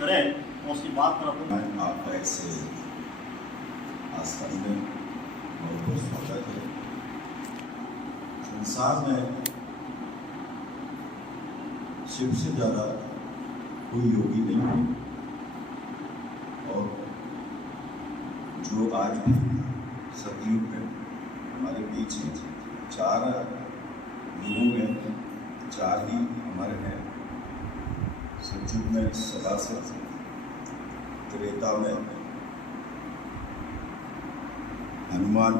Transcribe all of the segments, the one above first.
करें और उसकी बात पर अपन आपका ऐसे आस्थान में बहुत बहुत स्वागत है। संसार में शिव से ज़्यादा कोई योगी नहीं है और जो आज भी सतयुग में हमारे बीच हैं, 4 युगों में 4 ही हमारे हैं। सतयुग में सदाशिव, त्रेता में हनुमान,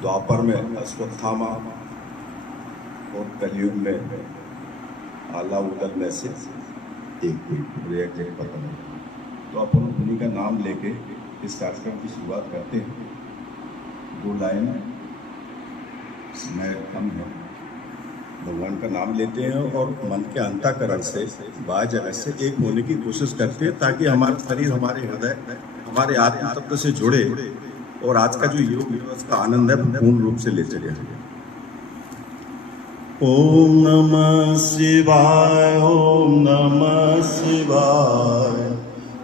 द्वापर में अश्वत्थामा और कलयुग में आला उदल में से एक पता नहीं। तो अपन उन्हीं का नाम लेके इस कार्यक्रम की शुरुआत करते हैं। 2 लाइन समय कम है, भगवान का नाम लेते हैं और मन के अंतःकरण से बाह्य जगत से एक होने की कोशिश करते हैं ताकि हमारा शरीर, हमारे हृदय, हमारे आत्म तत्व से जुड़े और आज का जो योग दिवस का आनंद है पूर्ण रूप से ले चले। ओम नमः शिवाय, ओम नमः शिवाय,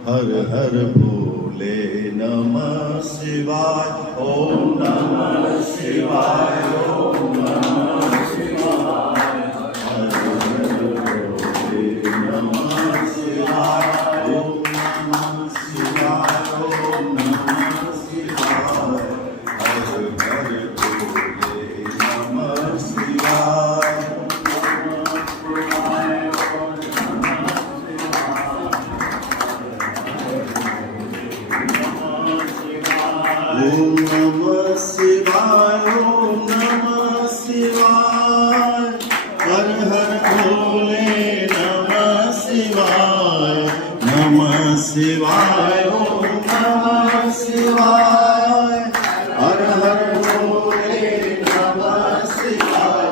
हर हर भोले नमः शिवाय, ओम नमः शिवाय, ओम नमः शिवाय, हर हर भोले नमः शिवाय, ओम नमः शिवाय, ओम नमः शिवाय, हर हर भोले नमः शिवाय। ओम नमः शिवाय, ओम नमः शिवाय, हर हर भोले नमः शिवाय, नमः शिवाय, ओम नमः शिवाय, हर हर भोले नमः शिवाय, ओम नमः शिवाय, ओम नमः शिवाय, हर हर भोले नमः शिवाय।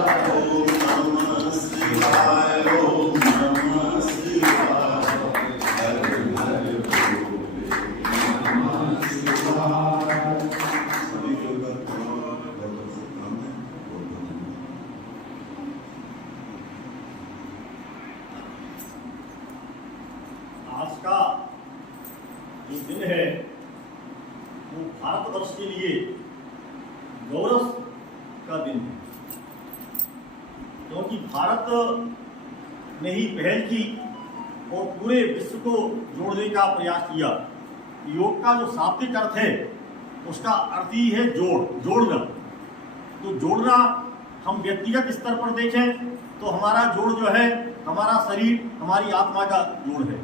आज का जो दिन है वो भारतवर्ष के लिए गौरव का दिन है, क्योंकि भारत ने ही पहल की और पूरे विश्व को जोड़ने का प्रयास किया। योग का जो शाब्दिक अर्थ है उसका अर्थ ही है जोड़ना। तो जोड़ना हम व्यक्तिगत स्तर पर देखें तो हमारा जोड़ जो है हमारा शरीर, हमारी आत्मा का जोड़ है।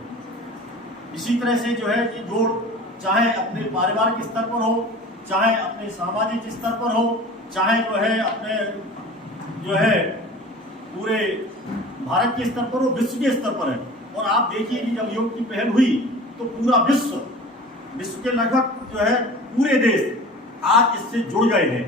इसी तरह से जो है कि जोड़ चाहे अपने पारिवारिक स्तर पर हो, चाहे अपने सामाजिक स्तर पर हो, चाहे जो है अपने जो है पूरे भारत के स्तर पर हो, विश्व के स्तर पर है। और आप देखिए कि जब योग की पहल हुई तो पूरा विश्व के लगभग जो है पूरे देश आज इससे जुड़ गए हैं।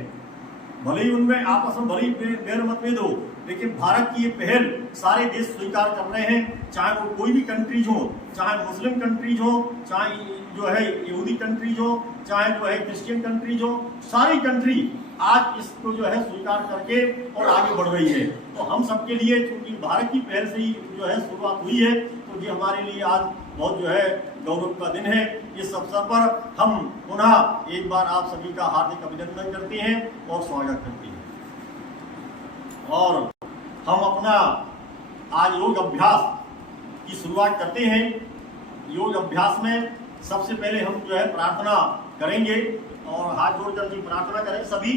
भले ही उनमें आपस में भले ही बैर मतभेद हो, लेकिन भारत की ये पहल सारे देश स्वीकार कर रहे हैं। चाहे वो कोई भी कंट्रीज हो, चाहे मुस्लिम कंट्रीज हो, चाहे जो है यहूदी कंट्रीज हो, चाहे जो है क्रिश्चियन कंट्रीज हो, सारी कंट्री आज इसको जो है स्वीकार करके और आगे बढ़ रही है। तो हम सबके लिए, क्योंकि भारत की पहल से ही जो है शुरुआत हुई है, तो ये हमारे लिए आज बहुत जो है गौरव का दिन है। इस अवसर पर हम पुनः एक बार आप सभी का हार्दिक अभिनंदन करते हैं और स्वागत करते हैं। और हम अपना आज योग अभ्यास की शुरुआत करते हैं। योग अभ्यास में सबसे पहले हम जो है प्रार्थना करेंगे और हाथ जोड़कर की प्रार्थना करें। सभी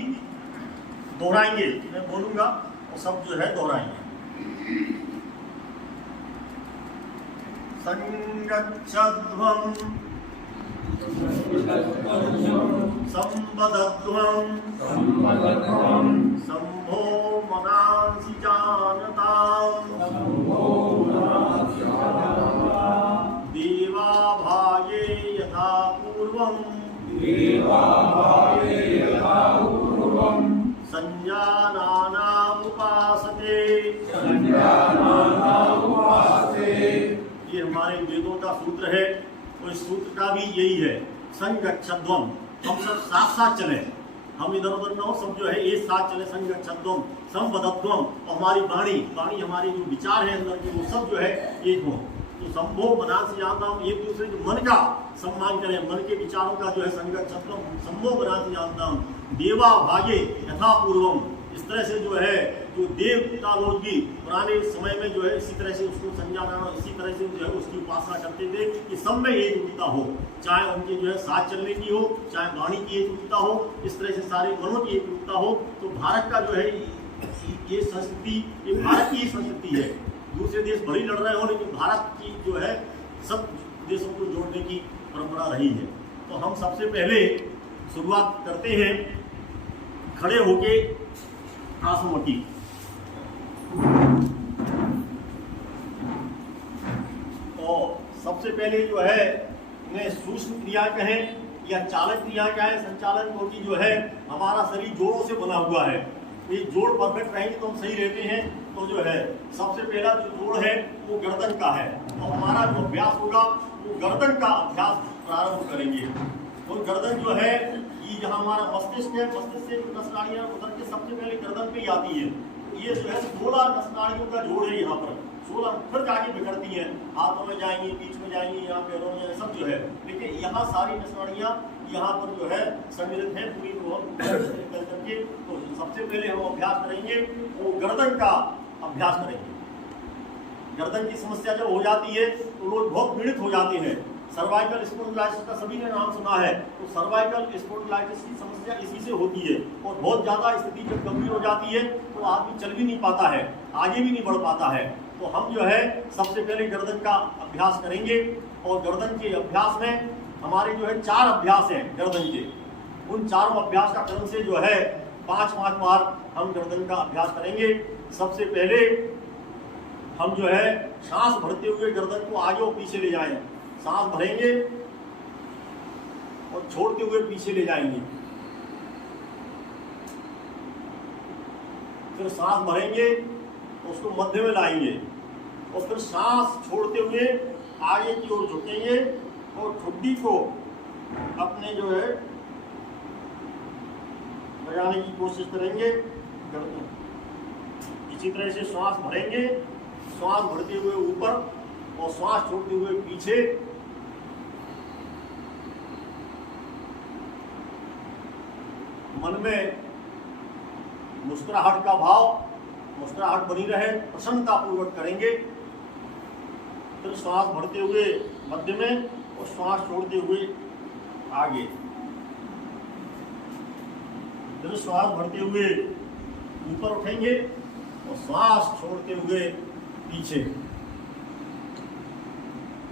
दोहराएंगे, मैं बोलूंगा और सब जो है दोहराएंगे। संगच्छध्वं संवदध्वं शम्भो मनांसि जानताम् देवाभागे यथा पूर्वं संजानानामुपासते। ये हमारे वेदों का सूत्र है, तो इस सूत्र का भी यही है, संगच्छध्वं। हम सब साथ साथ चले, हम इधर उधर न हो, सब जो है एक साथ चले। संगच्छध्वं संवदध्वं, और हमारी वाणी हमारे जो विचार है अंदर के वो सब जो है एक हो। तो संभोग बनांसि जानताम, एक दूसरे के मन का सम्मान करें, मन के विचारों का जो है संगत छत्रम संभोग बनांसि जानताम, देवा भागे यथा पूर्वम, इस तरह से जो है जो देवता लोग भी पुराने समय में जो है इसी तरह से उसको संजाना, इसी तरह से जो है उसकी उपासना करते थे कि सब में एकजुटता हो, चाहे उनके जो है साथ चलने की हो, चाहे वाणी की एकजुटता हो, इस तरह से सारे मनों की एकजुटता हो। तो भारत का जो है ये संस्कृति, ये भारत की संस्कृति है। दूसरे देश भले लड़ रहे हो, लेकिन भारत की जो है सब देशों को जोड़ने की परंपरा रही है। तो हम सबसे पहले शुरुआत करते हैं खड़े होके आसनों की। तो सबसे पहले जो है इन्हें सूक्ष्म क्रिया कहें या चालक क्रिया कहें, संचालन, क्योंकि जो है हमारा शरीर जोड़ों से बना हुआ है। ये जोड़ परफेक्ट रहेंगे तो हम सही रहते हैं। तो जो है सबसे पहला जो जोड़ है वो गर्दन का है, और हमारा जो अभ्यास होगा वो गर्दन का अभ्यास प्रारंभ करेंगे। और गर्दन जो है ये जहाँ हमारा मस्तिष्क है, मस्तिष्क से नसनाड़ियाँ उधर के सबसे पहले गर्दन पे ही आती है। तो ये जो है 16 नसनाड़ियों का जोड़ है यहाँ पर, 16 फिर जाके बिखरती हैं, हाथों में जाएंगी, बीच में जाएंगी, यहाँ पैरों में, सब जो है। लेकिन यहाँ सारी नसनाड़ियाँ यहाँ पर जो है सम्मिलित है पूरी कर करके। तो सबसे पहले हम अभ्यास करेंगे वो गर्दन का अभ्यास करेंगे। गर्दन की समस्या जब हो जाती है तो लोग बहुत पीड़ित हो जाते हैं। सर्वाइकल स्पॉन्डिलाइटिस का सभी ने नाम सुना है। तो सर्वाइकल स्पॉन्डिलाइटिस की समस्या इसी से होती है, और बहुत ज़्यादा स्थिति जब गंभीर हो जाती है तो आदमी चल भी नहीं पाता है, आगे भी नहीं बढ़ पाता है। तो हम जो है सबसे पहले गर्दन का अभ्यास करेंगे, और गर्दन के अभ्यास में हमारे जो है 4 अभ्यास हैं गर्दन के। उन चारों अभ्यास का क्रम से जो है 5-5 बार हम गर्दन का अभ्यास करेंगे। सबसे पहले हम जो है सांस भरते हुए गर्दन को आगे और पीछे ले जाएं, सांस भरेंगे और छोड़ते हुए पीछे ले जाएंगे। फिर सांस भरेंगे तो उसको मध्य में लाएंगे, और फिर सांस छोड़ते हुए आगे की ओर झुकेंगे और ठुड्डी को अपने जो है लगाने की कोशिश करेंगे। इसी तरह से श्वास भरेंगे, श्वास भरते हुए ऊपर और श्वास छोड़ते हुए पीछे। मन में मुस्कुराहट का भाव, मुस्कुराहट बनी रहे, प्रसन्नता पूर्वक करेंगे। फिर श्वास भरते हुए मध्य में और श्वास छोड़ते हुए आगे। फिर श्वास भरते हुए ऊपर उठेंगे और श्वास छोड़ते हुए पीछे।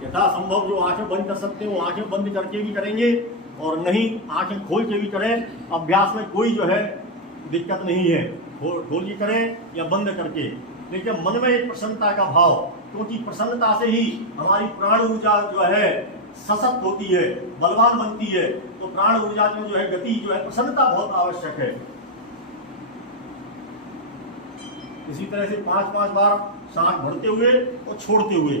यथासंभव जो आंखें बंद कर सकते हैं वो आंखें बंद करके भी करेंगे, और नहीं आंखें खोल के भी करें। अभ्यास में कोई जो है दिक्कत नहीं है, खोल के करें या बंद करके। लेकिन मन में एक प्रसन्नता का भाव, क्योंकि प्रसन्नता से ही हमारी प्राण ऊर्जा जो है सशक्त होती है, बलवान बनती है। तो प्राण ऊर्जा में जो है गति जो है, प्रसन्नता बहुत आवश्यक है। इसी तरह से 5-5 बार सांस भरते हुए और छोड़ते हुए,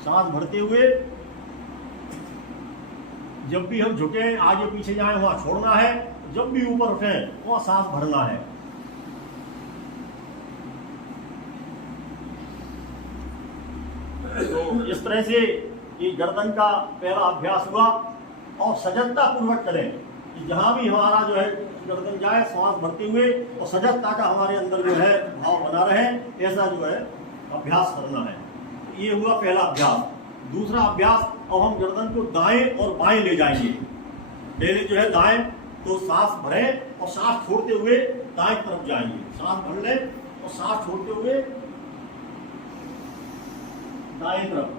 सांस भरते हुए जब भी हम झुके आगे पीछे जाए वहां छोड़ना है, जब भी ऊपर उठे वहां सांस भरना है। तो इस तरह से ये गर्दन का पहला अभ्यास हुआ। और सजगता पूर्वक करें कि जहां भी हमारा जो है गर्दन जाए, श्वास भरते हुए और सजगता का हमारे अंदर जो है भाव बना रहे, ऐसा जो है अभ्यास करना है। ये हुआ पहला अभ्यास। दूसरा अभ्यास, अब हम गर्दन को दाएं और बाएं ले जाएंगे। पहले जो है दाएं, तो सांस भरें और सांस छोड़ते हुए दाएं तरफ जाएंगे। सांस भर लें और सांस छोड़ते हुए दाएं तरफ।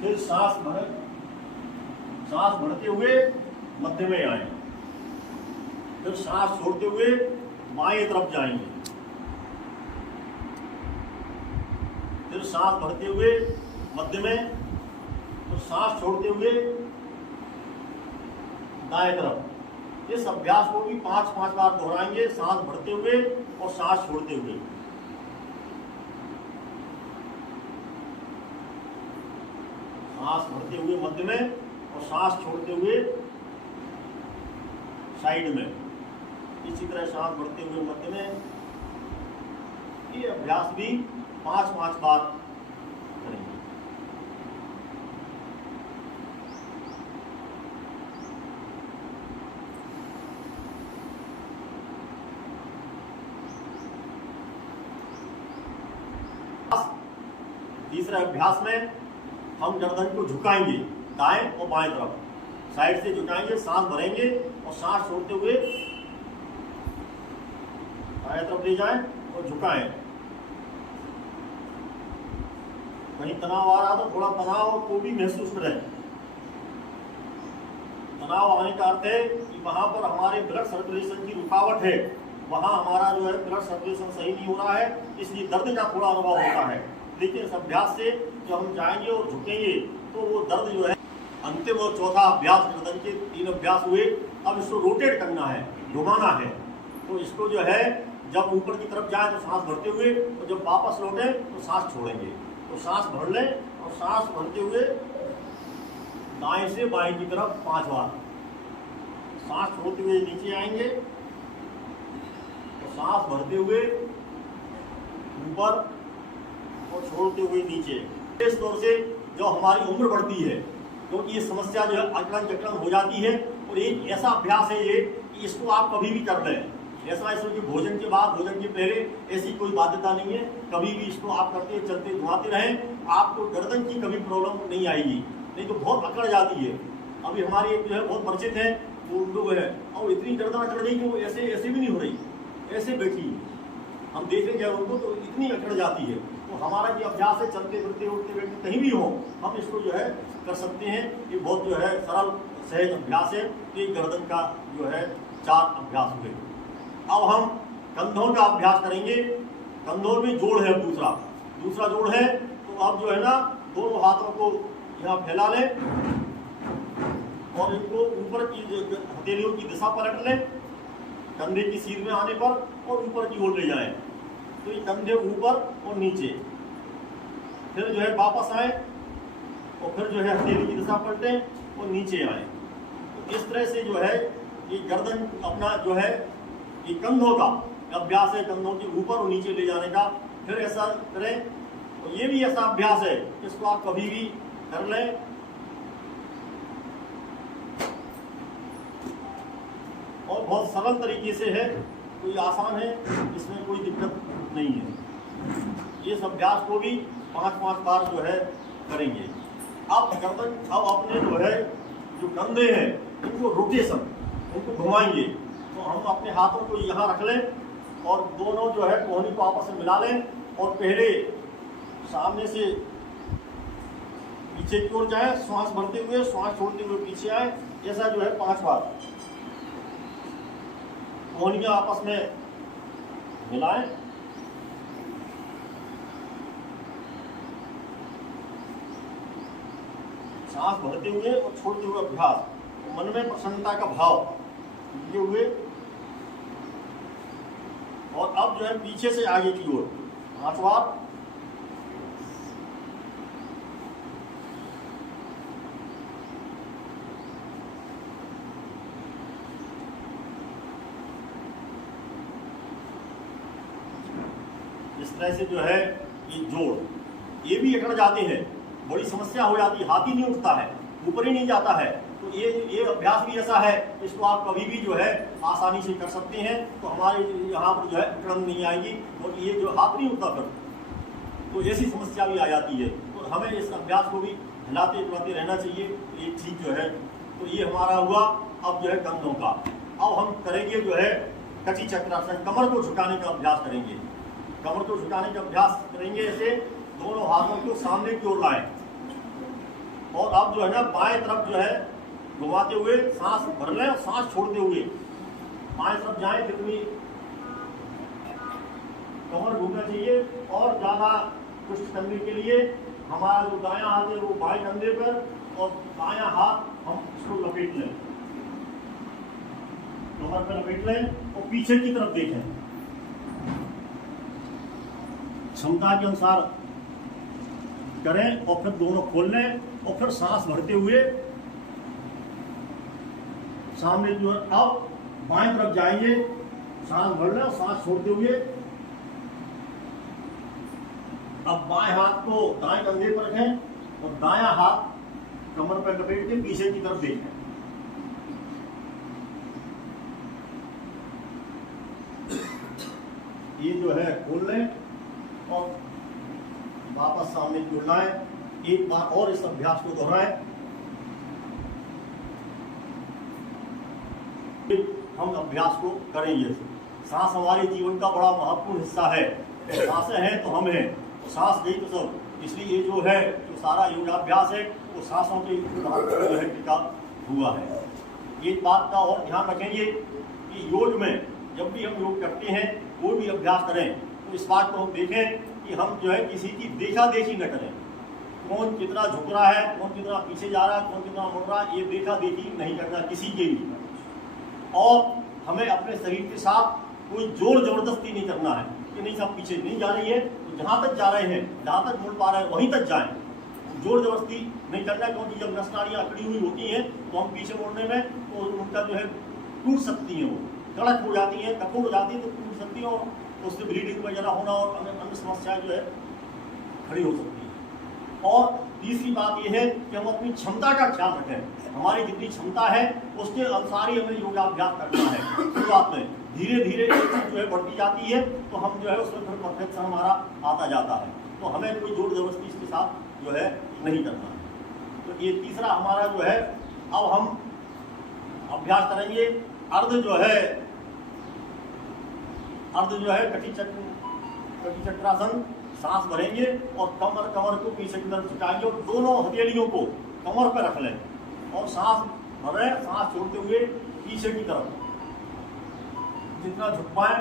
फिर सांस भरते हुए मध्य में आए, फिर सांस छोड़ते हुए बाएं तरफ जाएंगे, फिर सांस भरते हुए मध्य में, तो सांस छोड़ते हुए दाएं तरफ। इस अभ्यास को भी 5-5 बार दोहराएंगे, सांस भरते हुए और सांस छोड़ते हुए। सांस भरते हुए मध्य में और सांस छोड़ते हुए साइड में। इसी तरह सांस भरते हुए मध्य में, ये अभ्यास भी 5-5 बार करेंगे। तीसरे अभ्यास में हम गर्दन को झुकाएंगे दाएं और बाएं तरफ, साइड से झुकाएंगे, सांस भरेंगे और सांस छोड़ते हुए बाएं तरफ ले जाएं और झुकाएं। कहीं तनाव आ रहा तो थोड़ा तनाव को भी महसूस करें। तनाव आने का अर्थ है कि वहां पर हमारे ब्लड सर्कुलेशन की रुकावट है, वहां हमारा जो है ब्लड सर्कुलेशन सही नहीं हो रहा है, इसलिए दर्द का थोड़ा अनुभव होता है। लेकिन इस अभ्यास से जब हम जाएंगे और झुकेंगे तो वो दर्द जो है, अंतिम और चौथा अभ्यास गर्दन के 3 अभ्यास हुए। अब इसको रोटेट करना है, घुमाना है। तो इसको जो है जब ऊपर की तरफ जाए तो सांस भरते हुए, और जब वापस लौटे तो सांस छोड़ेंगे। तो सांस भर लें और सांस भरते हुए दाएं से बाएं की तरफ 5 बार, सांस छोड़ते हुए नीचे आएंगे तो सांस भरते हुए ऊपर और छोड़ते हुए नीचे। इस तौर से जो हमारी उम्र बढ़ती है, क्योंकि ये समस्या जो है अकड़न जकड़न हो जाती है, और एक ऐसा अभ्यास है ये कि इसको आप कभी भी कर लें। ऐसा इसमें कि भोजन के बाद, भोजन के पहले ऐसी कोई बाध्यता नहीं है, कभी भी इसको आप करते चलते घुमाते रहें, आपको गर्दन की कभी प्रॉब्लम नहीं आएगी। नहीं तो बहुत अकड़ जाती है। अभी हमारी एक जो है बहुत परिचित है, वो लोग है और इतनी गर्दन अकड़ गई कि वो ऐसे ऐसे भी नहीं हो रही, ऐसे बैठी, हम देख रहे हैं उनको तो इतनी अकड़ जाती है। तो हमारा जो अभ्यास है चलते फिरते उठते बैठते कहीं भी हो, हम इसको जो है कर सकते हैं। ये बहुत जो है सरल सहज अभ्यास है। ये गर्दन का जो है 4 अभ्यास हुए। अब हम कंधों का अभ्यास करेंगे। कंधों में जोड़ है, दूसरा जोड़ है। तो अब जो है ना, दोनों हाथों को यहाँ फैला लें और इनको ऊपर की हथेलियों की दिशा पलट लें, कंधे की सीध में आने पर, और ऊपर की ओर ले जाएं। तो ये कंधे ऊपर और नीचे, फिर जो है वापस आए और फिर जो है हथेली की दिशा पलटें और नीचे आए। तो इस तरह से जो है ये गर्दन अपना जो है ये कंधों का अभ्यास है, कंधों के ऊपर और नीचे ले जाने का। फिर ऐसा करें। तो ये भी ऐसा अभ्यास है, इसको आप कभी भी कर लें। और बहुत सरल तरीके से है, कोई आसान है, इसमें कोई दिक्कत नहीं है। ये सब अभ्यास को भी 5-5 बार जो है करेंगे। अब गर्दन, अब अपने जो है जो कंधे हैं इनको रोटेशन, इनको घुमाएंगे। तो हम अपने हाथों को यहाँ रख लें और दोनों जो है कोहनी को आपस में मिला लें, और पहले सामने से पीछे की ओर जाए, श्वास भरते हुए श्वास छोड़ते हुए पीछे आए। ऐसा जो है 5 बार कोहनियां आपस में मिलाएं। सांस भरते हुए और छोड़ते हुए अभ्यास, मन में प्रसन्नता का भाव लिए हुए। और अब जो है पीछे से आगे की ओर 5 बार। इस तरह से जो है ये जोड़, ये भी अकड़ जाते हैं, बड़ी समस्या हो जाती है, हाथ ही नहीं उठता है, ऊपर ही नहीं जाता है। तो ये अभ्यास भी ऐसा है, इसको आप कभी भी जो है आसानी से कर सकते हैं। तो हमारे यहाँ पर जो है अकड़न नहीं आएगी, और ये जो हाथ नहीं उठता फिर तो ऐसी समस्या भी आ जाती है। तो हमें इस अभ्यास को भी हिलाते डुलाते रहना चाहिए, ये ठीक जो है। तो ये हमारा हुआ अब जो है कंधों का। अब हम करेंगे जो है कटी चक्रासन, कमर को झुकाने का अभ्यास करेंगे। कमर को झुकाने का अभ्यास करेंगे, ऐसे दोनों हाथों को सामने की ओर लाएं, और अब जो है ना बाएं तरफ जो है घुमाते हुए सांस भर लें और सांस छोड़ते हुए बाएं तरफ जाएं। जितनी कमर घूमना चाहिए, और ज़्यादा पुष्ट करने के लिए हमारा जो दायां हाथ है वो बाएं कंधे पर, और दायां हाथ हम इसको लपेट लें, कमर पर लपेट लें और पीछे की तरफ देखें। क्षमता के अनुसार करें, और फिर दोनों खोल लें, और फिर सांस भरते हुए सामने की ओर। अब बाएं तरफ जाएंगे, सांस भर लें और सांस छोड़ते हुए अब बाएं हाथ को दाएं कंधे पर रखें और दायां हाथ कमर पर लपेट के पीछे की तरफ देखें। ये जो है खोल लें और वापस सामने की ओर लाएं। एक बार और इस अभ्यास को दोहराएं। हम अभ्यास को करेंगे। सांस हमारे जीवन का बड़ा महत्वपूर्ण हिस्सा है। सांसें हैं तो हम हैं, तो सांस नहीं तो सब। इसलिए ये जो है जो सारा योगाभ्यास है वो सांसों के जो है टिका हुआ है। एक बात का और ध्यान रखेंगे कि योग में जब भी हम योग करते हैं, कोई भी अभ्यास करें, तो इस बात को हम देखें कि हम जो है किसी की देखा देखी न करें। कौन कितना झुक रहा है, कौन कितना पीछे जा रहा है, कौन कितना मुड़ रहा है, ये देखा देखी नहीं करना किसी के भी। और हमें अपने शरीर के साथ कोई जोर जबरदस्ती नहीं करना है कि नहीं सब पीछे नहीं जा रही है, तो जहाँ तक जा रहे हैं, जहाँ तक मुड़ पा रहे हैं वहीं तक जाएं। जोर जबरदस्ती नहीं करना, क्योंकि जब नस नाड़ियाँ अकड़ी हुई होती हैं तो हम पीछे मुड़ने में तो उनका जो है टूट सकती हैं, वो कड़क हो जाती हैं, कठोर हो जाती है, तो टूट सकती है और उससे ब्लीडिंग वगैरह होना और अन्य समस्याएं जो है खड़ी हो सकती है। और तीसरी बात यह है कि हम अपनी क्षमता का ख्याल रखें। हमारी जितनी क्षमता है उसके अनुसार ही हमें योगाभ्यास करना है। शुरुआत में धीरे धीरे जो है बढ़ती जाती है, तो हम जो है उसमें फिर परफेक्शन हमारा आता जाता है। तो हमें कोई जोर जबरदस्ती इसके साथ जो है नहीं करना है। तो ये तीसरा हमारा जो है, अब हम अभ्यास करेंगे अर्ध जो है कटी चक्रासन। सांस भरेंगे और कमर को पीछे की तरफ झुकाएंगे और दोनों हथेलियों को कमर पर रख लें और सांस भरें, सांस छोड़ते हुए पीछे की तरफ जितना झुक पाए।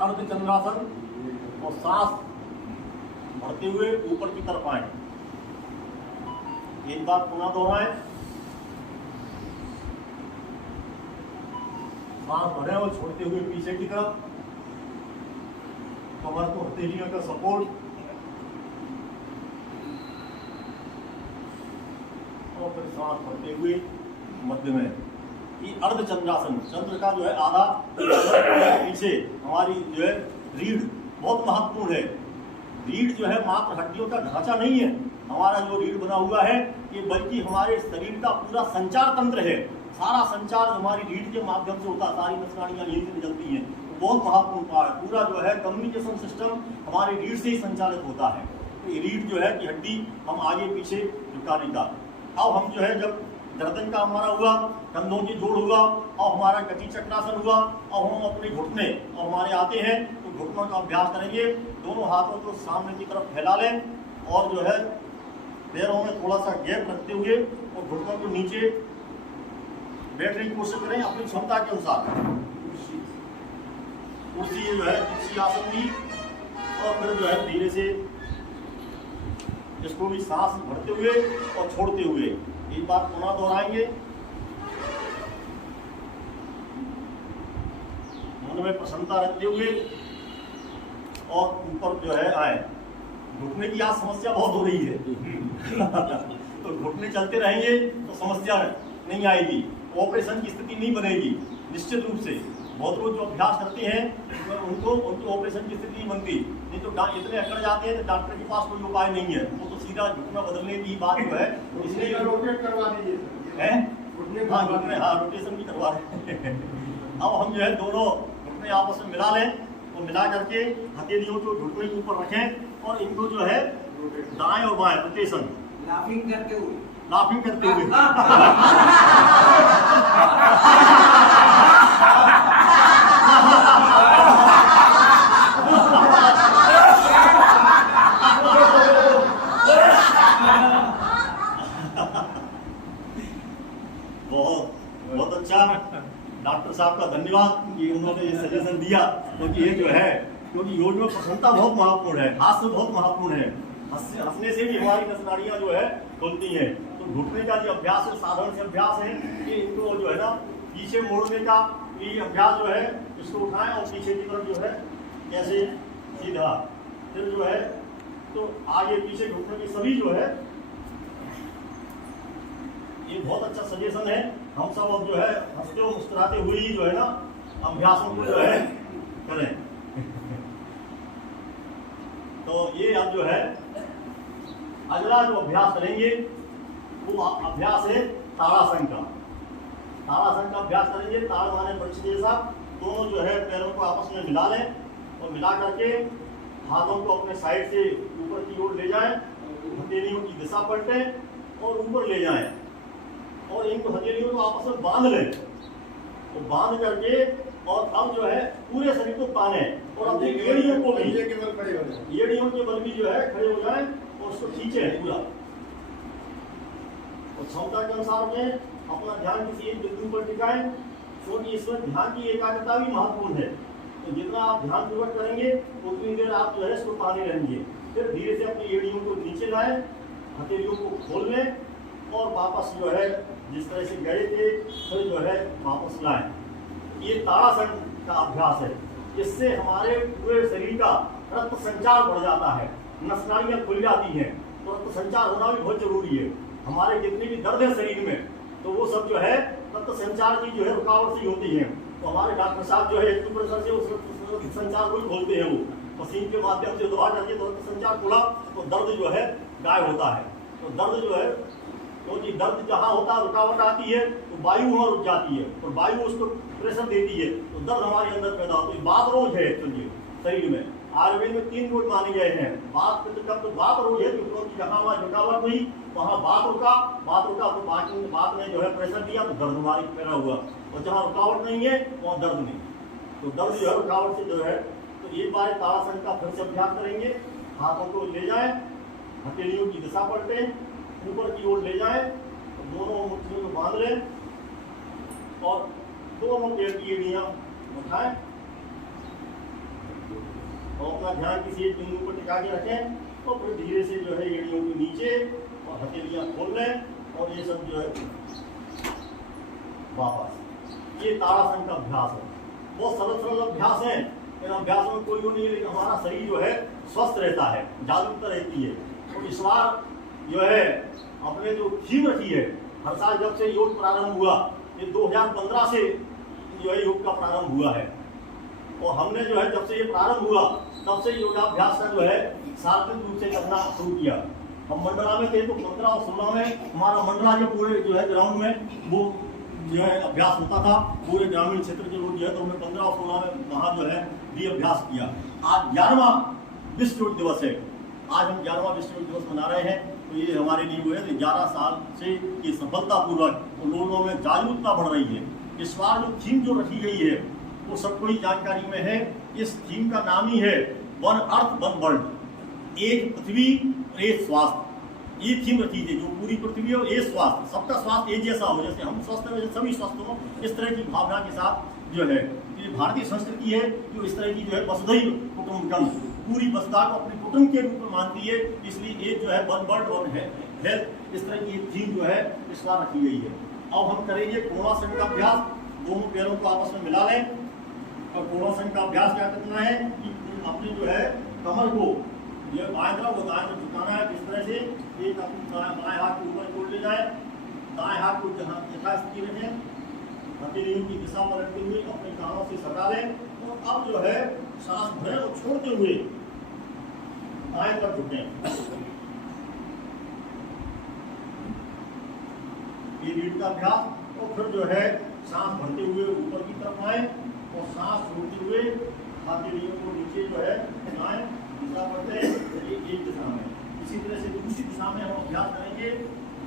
अर्धचंद्रासन और सांस भरते हुए ऊपर की तरफ आए। एक बात पुनः दोहराएं। सांस भरें और छोड़ते हुए पीछे की तरफ, कमर को हथेलियों का सपोर्ट और फिर सांस भरते हुए मध्य में। ये अर्धचंद्रासन, चंद्र का जो है आधा पीछे हमारी जो है रीढ़ बहुत महत्वपूर्ण है। रीढ़ जो है मात्र हड्डियों का ढांचा नहीं है, हमारा जो रीढ़ बना हुआ है ये बल्कि हमारे शरीर का पूरा संचार तंत्र है। सारा संचार हमारी रीढ़ के माध्यम से होता है, सारी नस नाड़ियाँ यहीं से निकलती हैं। तो बहुत महत्वपूर्ण पार्ट, पूरा जो है कम्युनिकेशन सिस्टम हमारी रीढ़ से ही संचालित होता है। तो ये रीढ़ जो है कि हड्डी हम आगे पीछे झुकाने का। अब हम जो है जब गर्दन का हमारा हुआ, कंधों की जोड़ हुआ और हमारा कटी चक्रासन हुआ, और हम अपने घुटने और हमारे आते हैं तो घुटनों का अभ्यास करेंगे। दोनों हाथों को सामने की तरफ फैला लें और जो है पैरों में थोड़ा सा गैप रखते हुए और घुटनों को नीचे बैठने की कोशिश करें अपनी क्षमता के अनुसार। कुर्सी जो है कुर्सी आसन भी, और फिर जो है धीरे से इसको भी सांस भरते हुए और छोड़ते हुए। एक बात पुनः दोहराएंगे। मन में प्रसन्नता रखते हुए और ऊपर जो है आए। घुटने की आज समस्या बहुत हो रही है तो घुटने चलते रहेंगे तो समस्या नहीं आएगी, ऑपरेशन की स्थिति नहीं बनेगी निश्चित रूप से। बहुत लोग जो अभ्यास करते हैं उनको उनकी ऑपरेशन की स्थिति नहीं बनती, नहीं तो इतने अकड़ जाते हैं तो डॉक्टर के पास कोई उपाय नहीं है, वो तो सीधा घुटना बदलने की बात जो है। इसलिए रोटेट करवा दीजिए, हाँ रोटेशन भी करवा रहे अब हम जो है दोनों घुटने आपस में मिला लें और मिला करके हथेलियों को घुटने के ऊपर रखें और इनको जो है दाएं और बाएं रोटेशन लाफिंग करते हुए बहुत अच्छा। डॉक्टर साहब का धन्यवाद कि उन्होंने ये सजेशन दिया, क्योंकि ये जो है क्योंकि योग में प्रसन्नता बहुत महत्वपूर्ण है, हास्य बहुत महत्वपूर्ण है। हंसने से भी हमारी नस नाड़ियाँ जो है खुलती हैं। तो घुटने का जो अभ्यास है साधारण से अभ्यास है, ये इनको जो है ना पीछे मोड़ने का ये अभ्यास जो है, इसको उठाएं और पीछे की तरफ जो है ऐसे सीधा, फिर जो है तो आगे पीछे घुटने की सभी जो है ये बहुत अच्छा सजेशन है। हम सब अब जो है हंसते और मुस्कुराते हुए ही जो है ना अभ्यासों को जो है करें। तो ये अब जो है अगला जो अभ्यास करेंगे वो अभ्यास है ताड़ासन का। ताड़ासन का अभ्यास करेंगे। ताड़ माने वृक्ष जैसा। दोनों जो है पैरों को आपस में मिला लें और मिला करके हाथों को अपने साइड से ऊपर की ओर ले जाएं, हथेलियों की दिशा पलटें और ऊपर ले जाएं और इनको हथेलियों को आपस में बांध लें। तो बांध करके और अब जो है पूरे शरीर को ताने और अपनी एड़ियों को भी एड़ियों के बल भी जो है खड़े हो जाएं और उसको खींचे पूरा। और क्षमता के अनुसार में अपना ध्यान किसी एक बिंदु पर टिकाएं, क्योंकि इसमें ध्यान की एकाग्रता भी महत्वपूर्ण है। तो जितना आप ध्यान पूर्वक करेंगे उतनी देर आप जो है इसको ताने रहेंगे। फिर धीरे से अपनी एड़ियों को नीचे लाएं, हथेलियों को खोल लें और वापस जो है जिस तरह से गए थे फिर जो है वापस लाएं। ये ताड़ासन का अभ्यास है। इससे हमारे पूरे शरीर का रक्त संचार बढ़ जाता है, नसनालियाँ खुल जाती हैं। तो रक्त संचार होना भी बहुत जरूरी है। हमारे जितने भी दर्द है शरीर में तो वो सब जो है रक्त संचार की जो है रुकावट से ही होती है। तो हमारे डॉक्टर साहब जो है एक्यूप्रेशर से उस रक्त संचार को ही खोलते हैं। वो मशीन के माध्यम से दवा करके तो रक्त संचार खुला तो दर्द जो है गायब होता है। तो दर्द जो है क्योंकि दर्द जहाँ होता है रुकावट आती है तो वायु वहाँ रुक जाती है और वायु उसको प्रेशर देती है तो दर्द हमारे अंदर पैदा होता है। बात रोग है एक्चुअली शरीर में। आयुर्वेद में 3 रोग माने गए हैं। बात तो बात रोग है क्योंकि जहाँ वहाँ रुकावट हुई वहाँ बात रुका तो बात ने जो है प्रेशर दिया तो दर्द हमारी पैदा हुआ। और जहाँ रुकावट नहीं है वहाँ दर्द नहीं। तो दर्द जो है रुकावट से जो है। तो एक बार ताड़ासन का फिर से अभ्यास करेंगे। हाथों को ले जाएं, हथेलियों की दिशा पलटें, ऊपर की ओर ले जाएं, दोनों मुट्ठियों को बांध लें और दोनों पैर की एड़ियां उठाएं और अपना ध्यान किसी एक बिंदु पर टिका के रखें और फिर धीरे से जो है एड़ियों के नीचे और हथेलियां खोल लें और ये सब जो है वापस। ये ताड़ासन का अभ्यास है। बहुत सरल अभ्यास है। इन अभ्यासों में कोई वो नहीं है, लेकिन हमारा शरीर जो है स्वस्थ रहता है, जागरूकता रहती है। तो इस बार जो है अपने जो थीम रखी है हर साल जब से योग प्रारंभ हुआ, ये 2015 से जो है योग का प्रारंभ हुआ है। और हमने जो है जब से ये प्रारंभ हुआ तब से योगाभ्यास का जो है सार्वजनिक रूप से करना शुरू किया। हम मंडला में थे तो 15 और 16 में हमारा मंडला के पूरे जो है ग्राउंड में वो जो है अभ्यास होता था। पूरे ग्रामीण क्षेत्र के लोग जो है तो हमने 15 और 16 में वहाँ जो है भी अभ्यास किया। आज 11वां विश्व योग दिवस है। आज हम 11वां विश्व योग दिवस मना रहे हैं। तो ये हमारे लिए हुए 11 साल से ये सफलतापूर्वक लोगों में जागरूकता बढ़ रही है। इस बार जो थीम जो रखी गई है वो सबको ही जानकारी में है। इस थीम का नाम ही है वन अर्थ वन वर्ल्ड, एक पृथ्वी और एक स्वास्थ्य। ये थीम रखी है जो पूरी पृथ्वी और एक स्वास्थ्य, सबका स्वास्थ्य एक जैसा हो, जैसे हम स्वस्थ हैं सभी स्वस्थ हो, इस तरह की भावना के साथ जो है ये भारतीय संस्कृति है जो इस तरह की जो है वसुधैव कुटुंबकम, पूरी वसुधा को अपने कुटुंब के रूप में मानती है। इसलिए एक जो है वन वर्ल्ड वन हेल्थ, इस तरह की एक थीम जो है इस बार रखी गई है। अब हम करेंगे कोणासन का अभ्यास। दोनों पैरों को आपस में मिला लें और कोणासन का अभ्यास क्या करना है कि अपने जो है कमर को ये बाएं तरफ वो दाएं तरफ झुकाना है। किस तरह से एक अपने बाएं हाथ को ऊपर जोड़ ले जाए, दाएं हाथ को जहाँ यथास्थिति रखें, हथेलियों की दिशा पलटते हुए अपने कानों से सटा लें और अब जो है सांस भरें और छोड़ते हुए दाएं तरफ झुकें। ये रीढ़ का अभ्यास। और फिर जो है सांस भरते हुए ऊपर की तरफ आए और सांस छोड़ते हुए हथेलियों को नीचे जो है लाएं, दिशा पलटे एक दिशा में। इसी तरह से दूसरी दिशा में हम अभ्यास करेंगे।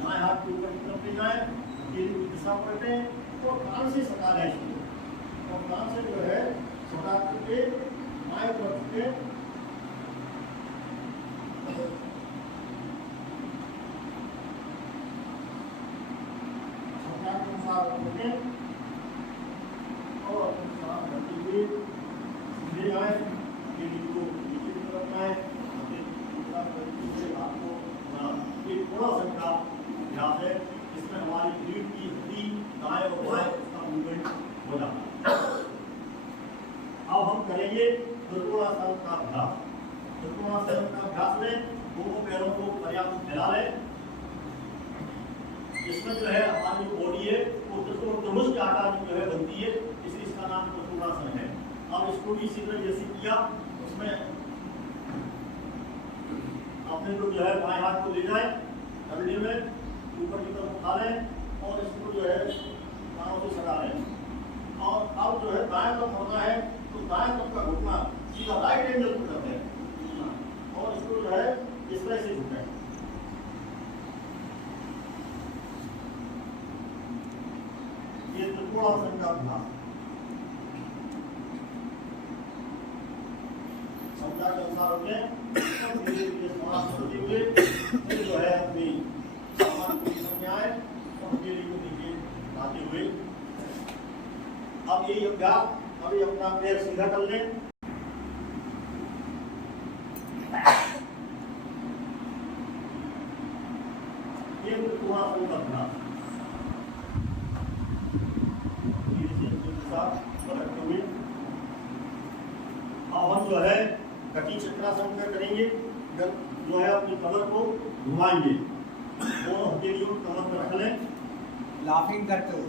दाएं हाथ के ऊपर की तरफ ले जाएं, हथेलियों की दिशा पलटे और कान से सटा लें और कान से जो है सटा करके दाएं तरफ झुके और सांस भरते हुए सीधे आए, को नीचे की तरफ आए, हाथ को एक कोणासन का अभ्यास है। इसमें हमारी रीढ़ की हड्डी दाएं और बाएं का मूवमेंट हो जाता है। अब हम करेंगे त्रिकोणासन का अभ्यास। त्रिकोणासन का अभ्यास में दोनों पैरों को पर्याप्त फैला लें। इसमें जो है आकार की जो है बनती है, इसलिए इसका नाम त्रिकोणासन है। अब इसको भी इसी तरह जैसे किया, उसमें अपने को जो है बाएं हाथ को ले जाए कंधे में, ऊपर की तरफ उठा लें और इसको जो है पाँव से सटा लें। और अब जो है दाएं तरफ होना है तो दाएं तरफ का घुटना सीधा राइट एंगल पर करते हैं और इसको जो है इस तरह से झुकाएं। ये त्रिकोणासन का अभ्यास क्षमता के अनुसार होते हैं। धीरे धीरे श्वास करते हुए फिर जो है अपनी सामान्य पोजीशन में आए और हथेली को नीचे लाते हुए अब यही अभ्यास, अभी अपना पैर सीधा कर लें। ये त्रिकोणासन का अभ्यास बढ़ते हुए अब हम जो है कटी चक्रासन का करेंगे। जो है अपनी कमर को घुमाएंगे और हथेलियों को कमर पर रख लें, लाफिंग करते हुए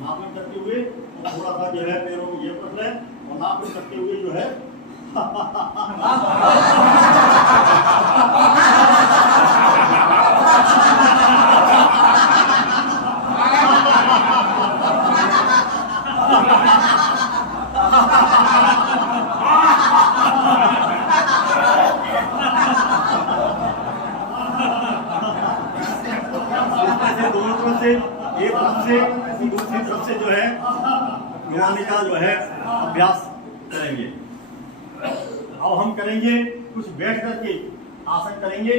लाफिंग करते हुए और थोड़ा सा जो है पैरों को ये रख लें और लाफिंग करते हुए जो है दोनों तरफ से, एक तरफ से दूसरी तरफ से जो है घुमाने का जो है अभ्यास करेंगे। अब हम करेंगे कुछ बैठ करके आसन करेंगे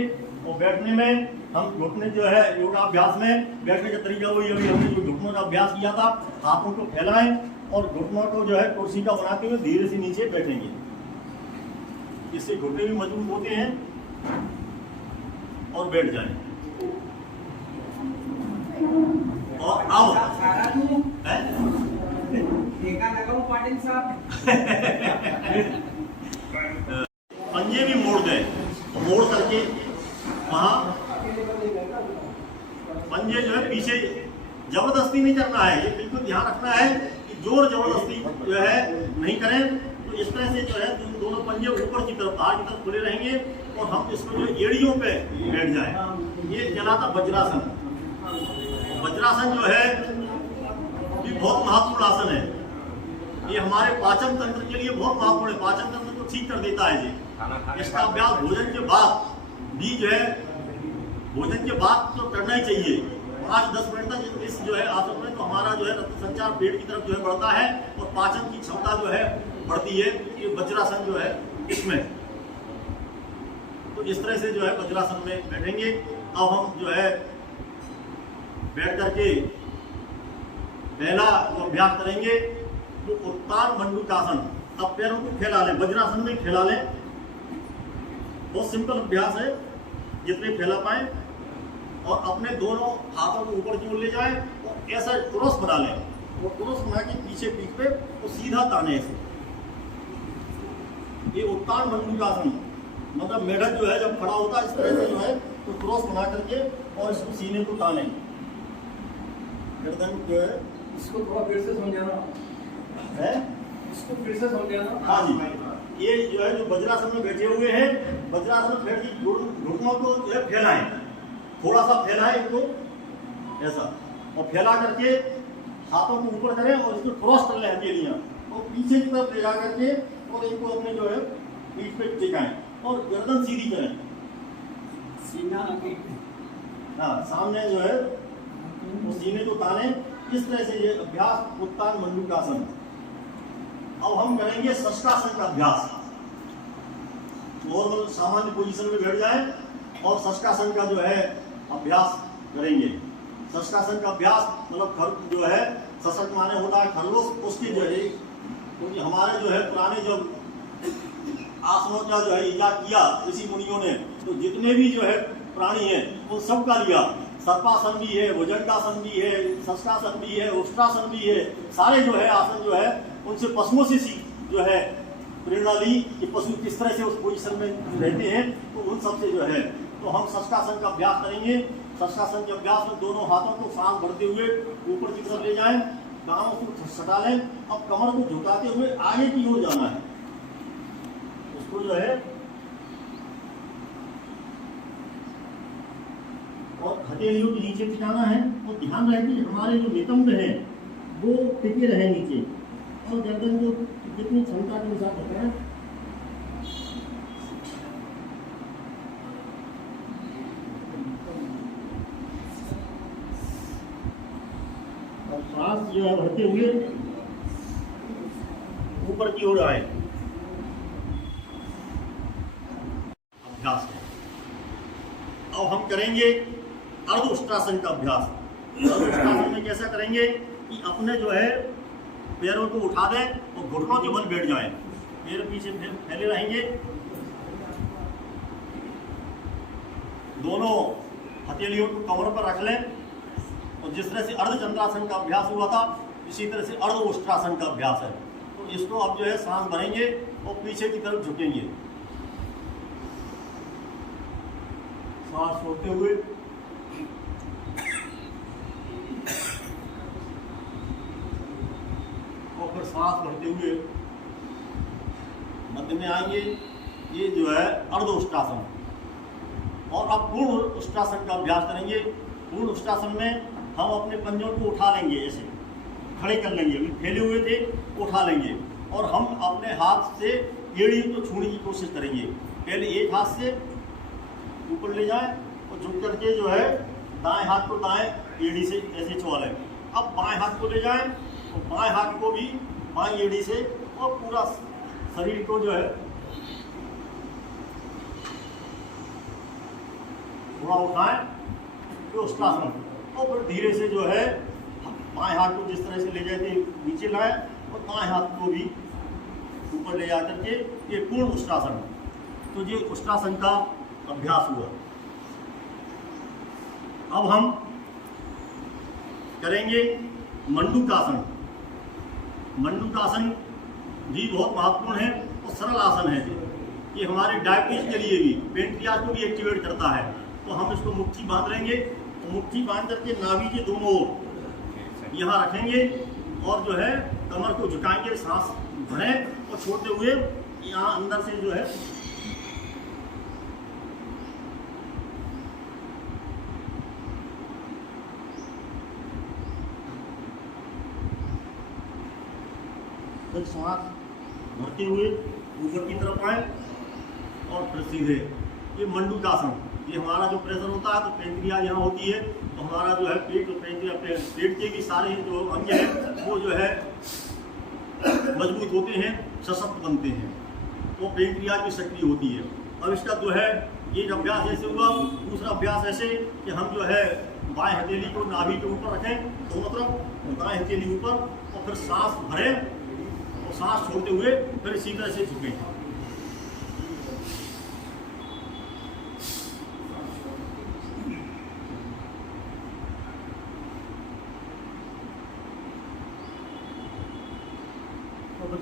और बैठने में हम घुटने जो है योगाभ्यास में बैठने का तरीका वही अभी हमने जो घुटनों का अभ्यास किया था, हाथों को फैलाएं और घुटनों को जो है कुर्सी का बनाते हुए धीरे से नीचे बैठेंगे। इससे घुटने भी मजबूत होते हैं और बैठ जाएं। और आओ पाटिल साहब पंजे भी मोड़ दें, मोड़ करके वहां पंजे जो है पीछे जबरदस्ती नहीं करना है। ये बिल्कुल ध्यान रखना है कि जोर जबरदस्ती जो है नहीं करें। तो इस तरह से जो है दोनों पंजे ऊपर की तरफ, बाहर की तरफ खुले रहेंगे और हम इसको जो एड़ियों पे बैठ जाए। ये कहलाता वज्रासन। वज्रासन जो है ये बहुत महत्वपूर्ण आसन है। ये हमारे पाचन तंत्र के लिए बहुत महत्वपूर्ण है, पाचन तंत्र को ठीक कर देता है जी। इसका अभ्यास भोजन के बाद भी जो है, भोजन के बाद तो करना ही चाहिए। 5-10 मिनट तक इस जो है आसन में तो हमारा जो है रक्त संचार पेट की तरफ जो है बढ़ता है और पाचन की क्षमता जो है बढ़ती है। ये वज्रासन जो है इसमें, तो इस तरह से जो है वज्रासन में बैठेंगे। अब हम जो है बैठ करके पहला जो अभ्यास करेंगे वो उत्तान मंडूकासन। अब पैरों को फैला लें, वज्रासन में फैला लें। बहुत सिंपल अभ्यास है, जितने फैला पाए और अपने दोनों हाथों को ऊपर की ओर ले जाएं और ऐसा क्रॉस बना लें और क्रॉस बना के पीछे पीठ पे तो सीधा ताने ऐसे। ये उत्तान मंडूकासन मतलब मेढक जो है जब खड़ा होता है इस तरह से जो है तो क्रॉस बना करके और इसको सीने को ताने। गर्दन जो है इसको थोड़ा फिर से समझाना है, इसको फिर से समझाना। हाँ जी, ये जो है जो वज्रासन में बैठे हुए हैं, वज्रासन में बैठ के घुटनों को जो है फैलाएं, थोड़ा सा फैलाएं इनको ऐसा और फैला करके हाथों को ऊपर करें और इसको क्रॉस कर लें हथेलियां और पीछे की तरफ ले जा करके और इनको अपने जो है पीठ पे टिकाएं और गर्दन सीधी करें। सीना हाँ, सामने जो है वो सीने को ताने। इस तरह से ये अभ्यास उत्तान मंडूकासन। अब हम करेंगे षष्ठासन का अभ्यास। नॉर्मल सामान्य पोजीशन में बैठ जाएं और षष्ठासन का जो है अभ्यास करेंगे। षष्ठासन का अभ्यास मतलब जो है सशक्त माने होता है खरगोश, उसके जो है क्योंकि हमारे जो है पुराने जो आसनों का जो है इजाद किया ऋषि मुनियों ने, तो जितने भी जो है प्राणी है वो सबका लिया। सर्पासन भी है, भुजंगासन भी है, षष्ठासन भी है, उष्ट्रासन भी है। सारे जो है आसन जो है उनसे पशुओं से जो है प्रेरणा ली कि पशु किस तरह से उस पोजीशन में रहते हैं, तो उन सबसे जो है तो हम षष्ठासन का अभ्यास करेंगे। षष्ठासन के अभ्यास में दोनों हाथों को सांस भरते हुए ऊपर की तरफ ले जाएं, कानों को सटा लें। अब कमर को झुकाते हुए आगे की ओर जाना है। उसको जो है और हथेलियों के नीचे टिकाना है और ध्यान रहे कि हमारे जो नितंब हैं वो टिके रहे नीचे और गर्दन को जितनी क्षमता के अनुसार रखें। और सांस जो है भरते हुए ऊपर की ओर आए। अभ्यास है। अब हम करेंगे अर्ध उष्ट्रासन का अभ्यास। अर्ध उष्ट्रासन में कैसा करेंगे कि अपने जो है पैरों को उठा दें और घुटनों के बल बैठ जाएं। पैर पीछे फैले रहेंगे। दोनों हथेलियों को कमर पर रख लें और जिस तरह से अर्ध चंद्रासन का अभ्यास हुआ था इसी तरह से अर्ध उष्ट्रासन का अभ्यास है। तो इसको अब जो है सांस भरेंगे और पीछे की तरफ झुकेंगे। सांस छोड़ते हुए और फिर सांस भरते हुए मध्य में आएंगे। ये जो है अर्ध उष्ट्रासन। और अब पूर्ण उष्ट्रासन का अभ्यास करेंगे। पूर्ण उष्ट्रासन में हम अपने पंजों को उठा लेंगे, ऐसे खड़े कर लेंगे, अभी फैले हुए थे उठा लेंगे और हम अपने हाथ से एड़ी को छूने की कोशिश करेंगे। पहले एक हाथ से ऊपर ले जाएं और झुक करके जो है दाएं हाथ को दाएं एड़ी से ऐसे छुआ लें। अब बाएं हाथ को ले जाएं और बाएं हाथ को भी बाएं एड़ी से और पूरा शरीर को जो है थोड़ा उठाएं, तो उष्ट्रासन। और फिर धीरे से जो है बाएं हाथ को जिस तरह से ले जाते नीचे लाएं और बाएं हाथ को भी ऊपर ले जा करके ये पूर्ण उष्ट्रासन। तो ये उष्ट्रासन का अभ्यास हुआ। अब हम करेंगे मंडूकासन। मंडूकासन भी बहुत महत्वपूर्ण है और सरल आसन है। ये हमारे डायबिटीज के लिए भी, पेनक्रियाज को भी एक्टिवेट करता है। तो हम इसको मुट्ठी बांध लेंगे। तो मुट्ठी बांध करके नाभि के दोनों ओर यहाँ रखेंगे और जो है कमर को झुकाएंगे, सांस भरें और छोड़ते हुए यहाँ अंदर से जो है फिर सांस भरते हुए ऊपर की तरफ आए और फिर सीधे। ये मंडूकासन। ये हमारा जो प्रेशर होता है तो पेनक्रियाज यहाँ होती है, तो हमारा जो है पेट और पेट के भी सारे जो अंग हैं वो जो है मजबूत होते हैं, सशक्त बनते हैं, तो पेनक्रियाज भी सक्रिय होती है। अब इसका जो है एक अभ्यास ऐसे हुआ। दूसरा अभ्यास ऐसे कि हम जो है बाएं हथेली को नाभि के ऊपर रखें दोनों तरफ, दाएं हथेली ऊपर और फिर सांस भरें और सांस छोड़ते हुए फिर इसी तरह से झुकें।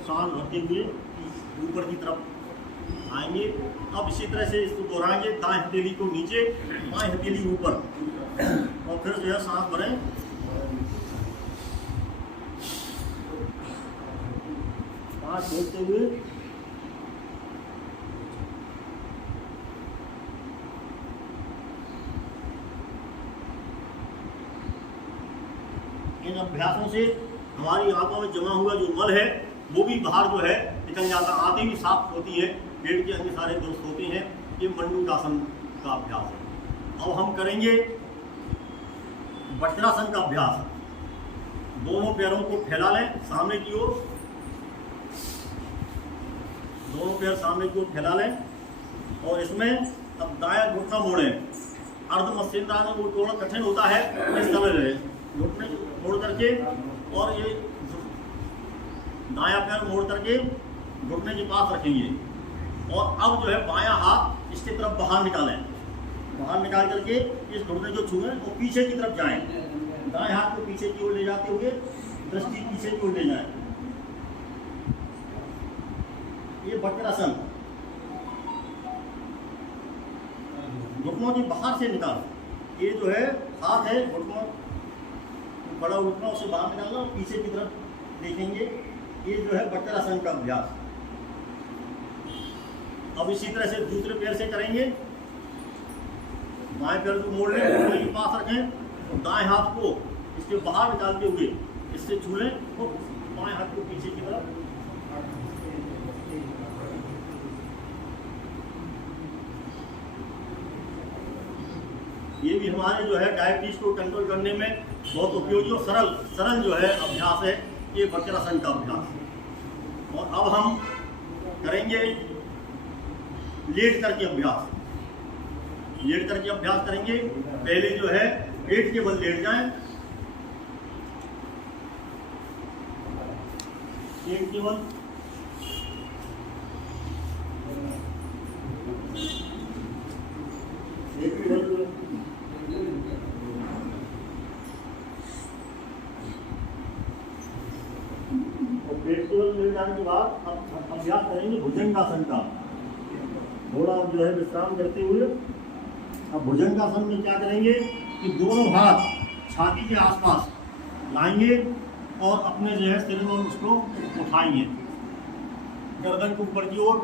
सांस भरते हुए ऊपर की तरफ आएंगे। अब इसी तरह से इसको दोहराएंगे। दाएं हथेली को नीचे, बाएं हथेली ऊपर और फिर जो है सांस भरें, सांस छोड़ते हुए इन अभ्यासों से हमारी आंखों में जमा हुआ जो मल है वो भी बाहर जो है निकल जाता, आंखें भी साफ होती है, पेट के अंदर सारे दोष होते हैं। ये मंडूकासन का अभ्यास है। अब हम करेंगे वज्रासन का अभ्यास। दोनों पैरों को फैला लें सामने की ओर, दोनों पैर सामने की ओर फैला लें और इसमें अब दायां घुटना मोड़ें। अर्ध मस्तिष्क में तोड़ना कठिन होता है, इस तरह रहे घुटने मोड़ करके और ये दायां पैर मोड़ करके घुटने के पास रखेंगे। और अब जो है बायां हाथ इसकी तरफ बाहर निकालें, बाहर निकाल करके इस घुटने को छुएं और पीछे की तरफ जाएं। दाएं हाथ को पीछे की ओर ले जाते हुए दृष्टि पीछे की ओर ले जाएं। ये वज्रासन। घुटनों के बाहर से निकाल ये जो है हाथ है घुटनों बड़ा उठना, उसे बाहर निकालना और पीछे की तरफ देखेंगे। ये जो है वज्रासन का अभ्यास। अब इसी तरह से दूसरे पैर से करेंगे। बाएं पैर को मोड़ लें, घुटने के पास रखें और दाएं हाथ को इसके बाहर निकालते हुए इससे छू लें और बाएं हाथ को पीछे की तरफ। ये भी हमारे जो है डायबिटीज को कंट्रोल करने में बहुत उपयोगी और सरल जो है अभ्यास है ये वज्रासन का अभ्यास। और अब हम करेंगे लेट करके अभ्यास। लेट करके अभ्यास करेंगे। पहले जो है पेट के बल लेट जाएं, पेट के बल पेट्रोल मिल जाने के बाद अब अभ्यास करेंगे भुजंगासन का। थोड़ा जो है विश्राम करते हुए अब भुजंगासन में क्या करेंगे कि दोनों हाथ छाती के आसपास लाएंगे और अपने जो है सिर में उसको उठाएंगे, गर्दन को ऊपर की ओर।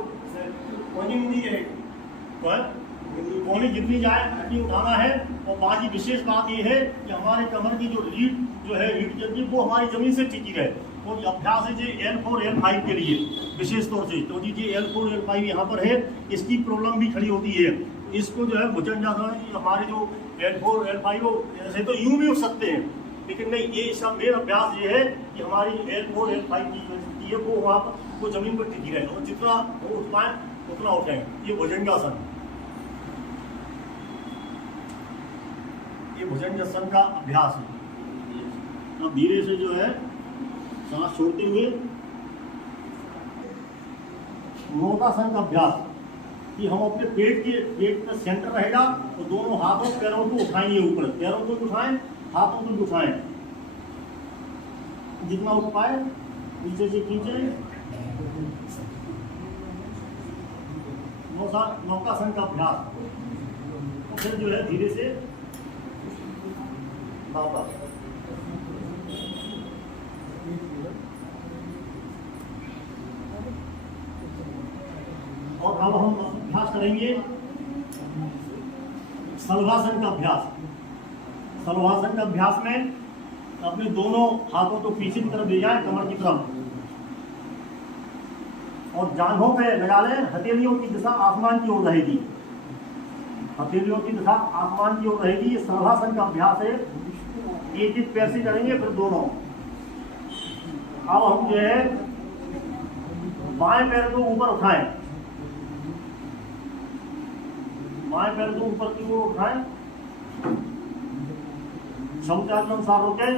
कोनी जितनी जाए उतनी उठाना है। और बाकी विशेष बात यह है कि हमारे कमर की जो रीढ़ जो है रीढ़ जल्दी वो हमारी जमीन से टिकी रहे। और ये अभ्यास है जो L4 L5 के लिए विशेष तौर से, क्योंकि जो L4 L5 यहाँ पर है इसकी प्रॉब्लम भी खड़ी होती है। इसको जो है भुजंगासन हमारे जो L4 L5 हो ऐसे तो यूं भी उठ सकते हैं, लेकिन नहीं, ये इसका मेन अभ्यास ये है कि हमारी L4 L5 की स्थिति है वो वहाँ पर वो जमीन पर टिकी रहे और जितना वो उठ पाए उतना उठें। ये भुजंगासन, ये भुजंगासन का अभ्यास है। अब धीरे से जो है सांस छोड़ते हुए नौकासन का अभ्यास कि हम अपने पेट का सेंटर रहेगा तो दोनों हाथों पैरों को उठाएंगे ऊपर, पैरों को उठाएं, हाथों को उठाएं, जितना उठ पाए नीचे से खींचे। नौकासन का अभ्यास। फिर जो है धीरे से वापस। और अब हम अभ्यास करेंगे सलवासन का अभ्यास। सलवासन का अभ्यास में अपने दोनों हाथों को पीछे की तरफ ले जाएं, कमर की तरफ, और जांघों पे लगा लें। हथेलियों की दिशा आसमान की ओर रहेगी, हथेलियों की दिशा आसमान की ओर रहेगी। ये सलवासन का अभ्यास है। एक एक पैर से करेंगे, फिर दोनों। अब हम जो है बाएं पैर को ऊपर उठाएं, बाएं पैर को ऊपर की ओर उठाएं, क्षमता के अनुसार रोकें।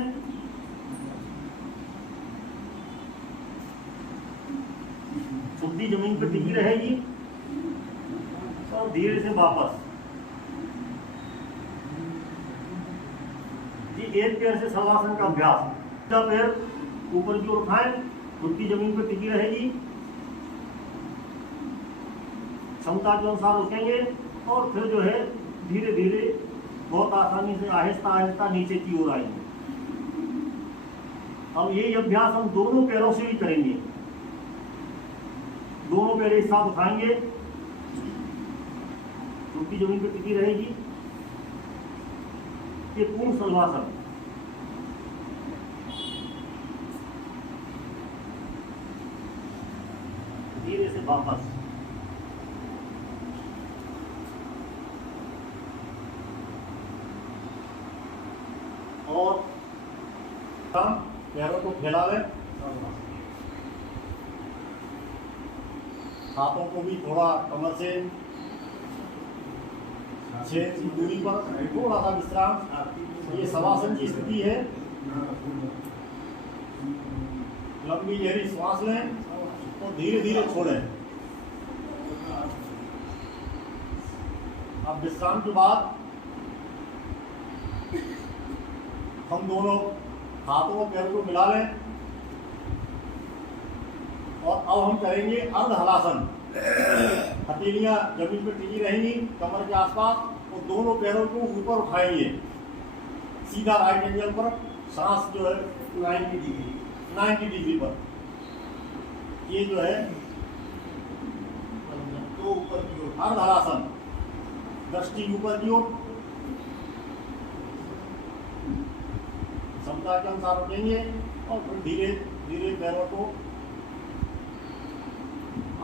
छुट्टी जमीन पर टिकी रहेगी और धीरे से वापस। ये एक पैर से सलवासन का अभ्यास। जब पैर ऊपर की ओर उठाएं, छुट्टी जमीन पर टिकी रहेगी, क्षमता के अनुसार रुकेंगे और फिर जो है धीरे धीरे बहुत आसानी से आहिस्ता आहिस्ता नीचे की ओर आएंगे। अब ये अभ्यास हम दोनों पैरों से भी करेंगे। दोनों पैर एक साथ उठाएंगे, छुट्टी जमीन पर टिकी रहेगी। ये पूर्ण सलवासन। धीरे से वापस। और पैरों को फैलावे, हाथों को भी थोड़ा कमर से 6 इंच की दूरी पर थोड़ा सा विश्राम। ये शवासन की स्थिति है। लंबी गहरी श्वास लें और धीरे धीरे छोड़ें। अब विश्राम के बाद हम दोनों हाथों और पैरों को मिला लें और अब हम करेंगे अर्ध हलासन। हथेलियां जमीन पर टिकी रहेंगी कमर के आसपास, और दोनों पैरों को ऊपर उठाएंगे सीधा राइट एंगल पर, सांस जो है 90 डिग्री पर। ये जो है तो ऊपर की ओर अर्धहरासन, दृष्टि ऊपर की ओर, क्षमता के अनुसार रखेंगे और फिर धीरे धीरे पैरों को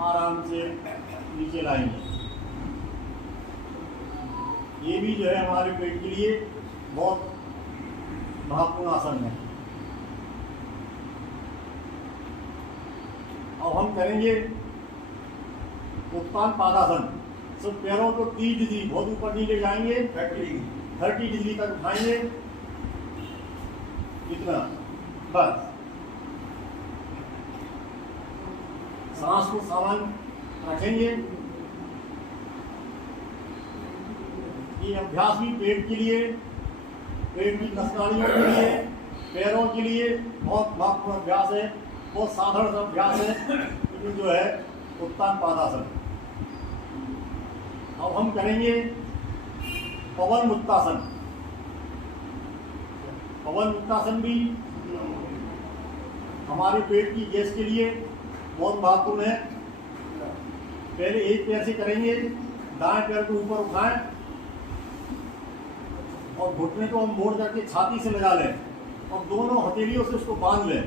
आराम से नीचे लाएंगे। ये भी जो है हमारे पेट के लिए बहुत महत्वपूर्ण आसन है। अब हम करेंगे उत्तान पादासन। सब पैरों को 30 डिग्री, बहुत ऊपर नहीं ले जाएंगे, 30 डिग्री तक उठाएंगे, इतना बस। सांस को सामान्य रखेंगे। ये अभ्यास भी पेट के लिए, पेट की नसनालियों के लिए, पैरों के लिए बहुत महत्वपूर्ण अभ्यास है, बहुत साधारण अभ्यास है, लेकिन जो है उत्तान पादासन। अब हम करेंगे पवन मुक्तासन। पवन मुक्तासन भी हमारे पेट की गैस के लिए बहुत महत्वपूर्ण है। पहले एक पैर से करेंगे, दाएं पैर को ऊपर उठाएं और घुटने को हम मोड़ करके छाती से लगा लें और दोनों हथेलियों से उसको बांध लें,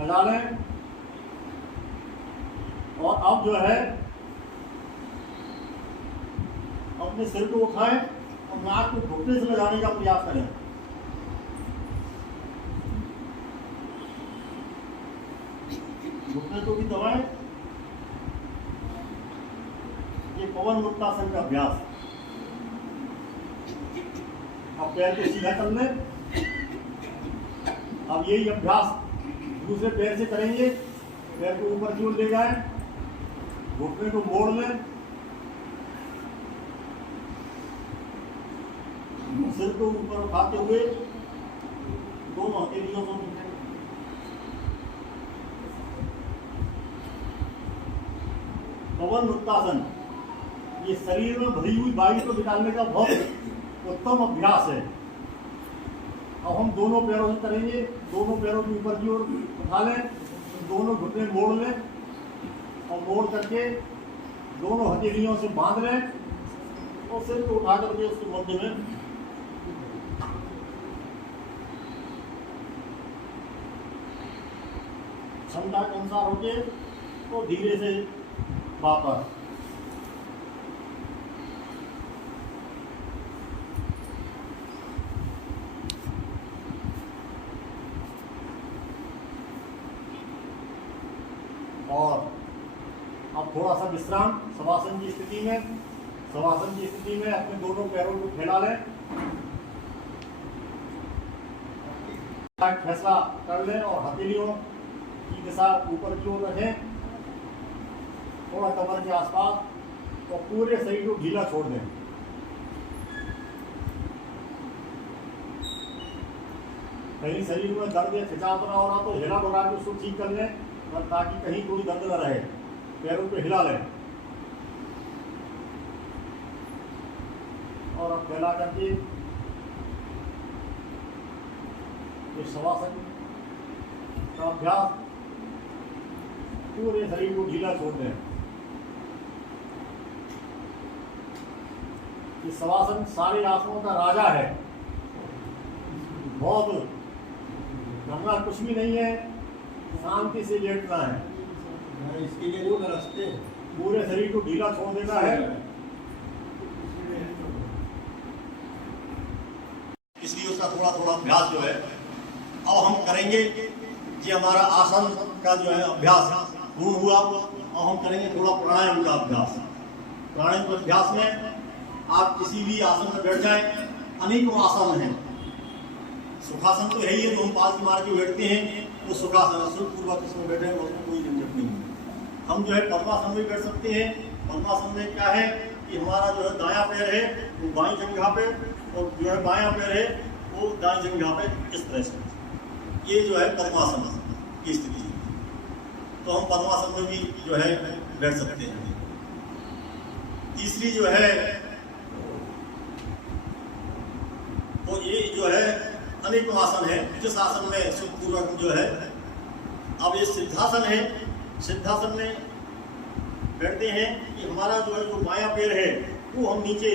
लगा लें। और अब जो है अपने सिर को उठाएं और नाक को घुटने से लगाने का प्रयास करें। घुटने को भी दबाएं। ये पवन मुक्तासन का अभ्यास। अब पैर को सीधा कर लें। अब यही अभ्यास दूसरे पैर से करेंगे। पैर को ऊपर की ओर ले जाएं, घुटने को मोड़ लें, सिर को ऊपर उठाते हुए दोनों हथेलियों को पवन मुक्तासन। ये शरीर में भरी हुई वायु को निकालने का बहुत उत्तम अभ्यास है। अब हम दोनों पैरों से करेंगे। दोनों पैरों के ऊपर की ओर उठा लें, दोनों घुटने मोड़ लें और मोड़ करके दोनों हथेलियों से बांध लें और सिर को उठा करके उसके मध्य में क्षमता के अनुसार होके तो धीरे से वापस। और अब थोड़ा सा विश्राम शवासन की स्थिति में। शवासन की स्थिति में अपने दोनों पैरों को फैला लें, फैसला कर लें और हथेलियों की दिशा ऊपर की ओर रखें, थोड़ा कमर के आसपास, और पूरे शरीर को ढीला छोड़ दें। कहीं शरीर में दर्द या खिंचाव बना हो रहा तो हिला डुला के उसको ठीक कर लें, ताकि कहीं कोई दर्द न रहे। पैरों को हिला लें और अब फैला करके ये शवासन का अभ्यास, पूरे शरीर को ढीला छोड़ दें। ये शवासन सारे आसनों का राजा है। बहुत करना कुछ भी नहीं है, शांति से लेटना है। इसके लिए जो रास्ते पूरे शरीर को ढीला छोड़ देना है। इसलिए उसका थोड़ा थोड़ा अभ्यास जो है अब हम करेंगे। ये हमारा आसन का जो है अभ्यास पूर्ण हुआ। अब हम करेंगे थोड़ा प्राणायाम का अभ्यास। प्राणायाम के अभ्यास में आप किसी भी आसन में बैठ जाएं। अनेकों आसन हैं। सुखासन तो है ही है, जो हम पास मार के बैठते हैं वो सुखासन, सुखपूर्वक इसमें बैठे हैं, उसमें कोई झंझट नहीं है। हम जो है पद्मासन में बैठ सकते हैं। पद्मासन में क्या है कि हमारा जो है दायां पैर है वो बाईं जंघा पे और जो है बायां पैर है वो दाईं जंघा पे, इस तरह से। ये जो है पद्मासन की स्थिति। तो हम पद्मासन में भी जो है बैठ सकते हैं। तीसरी जो है तो ये जो है अनेक आसन है, जिस आसन में सुखपूर्वक जो है, अब ये सिद्धासन है। सिद्धासन में बैठते हैं कि हमारा जो है जो बायां पैर है वो हम नीचे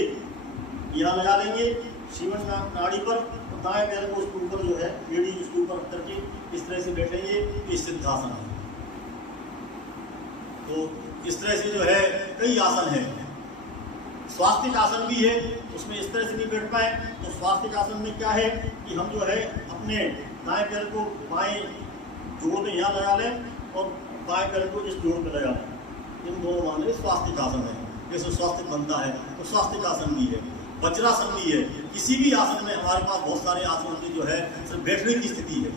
यहाँ लगा लेंगे सीवन नाड़ी पर, और दाएं पैर को उसके ऊपर जो है एड़ी उसके ऊपर रख करके इस तरह से बैठेंगे। ये सिद्धासन है। तो इस तरह से जो है कई आसन है। स्वास्तिक आसन भी है, उसमें इस तरह से नहीं बैठ पाए तो स्वास्तिक आसन में क्या है कि हम जो है अपने दाएं पैर को बाएं जोड़ में यहाँ लगा लें और बाएं पैर को इस जोड़ में लगा लें। इन दोनों मामले स्वास्तिक आसन है। जैसे स्वास्तिक बनता है तो स्वास्तिक आसन भी है, वज्रासन भी है। किसी भी आसन में हमारे पास बहुत सारे आसन की जो है सिर्फ बैठने की स्थिति है।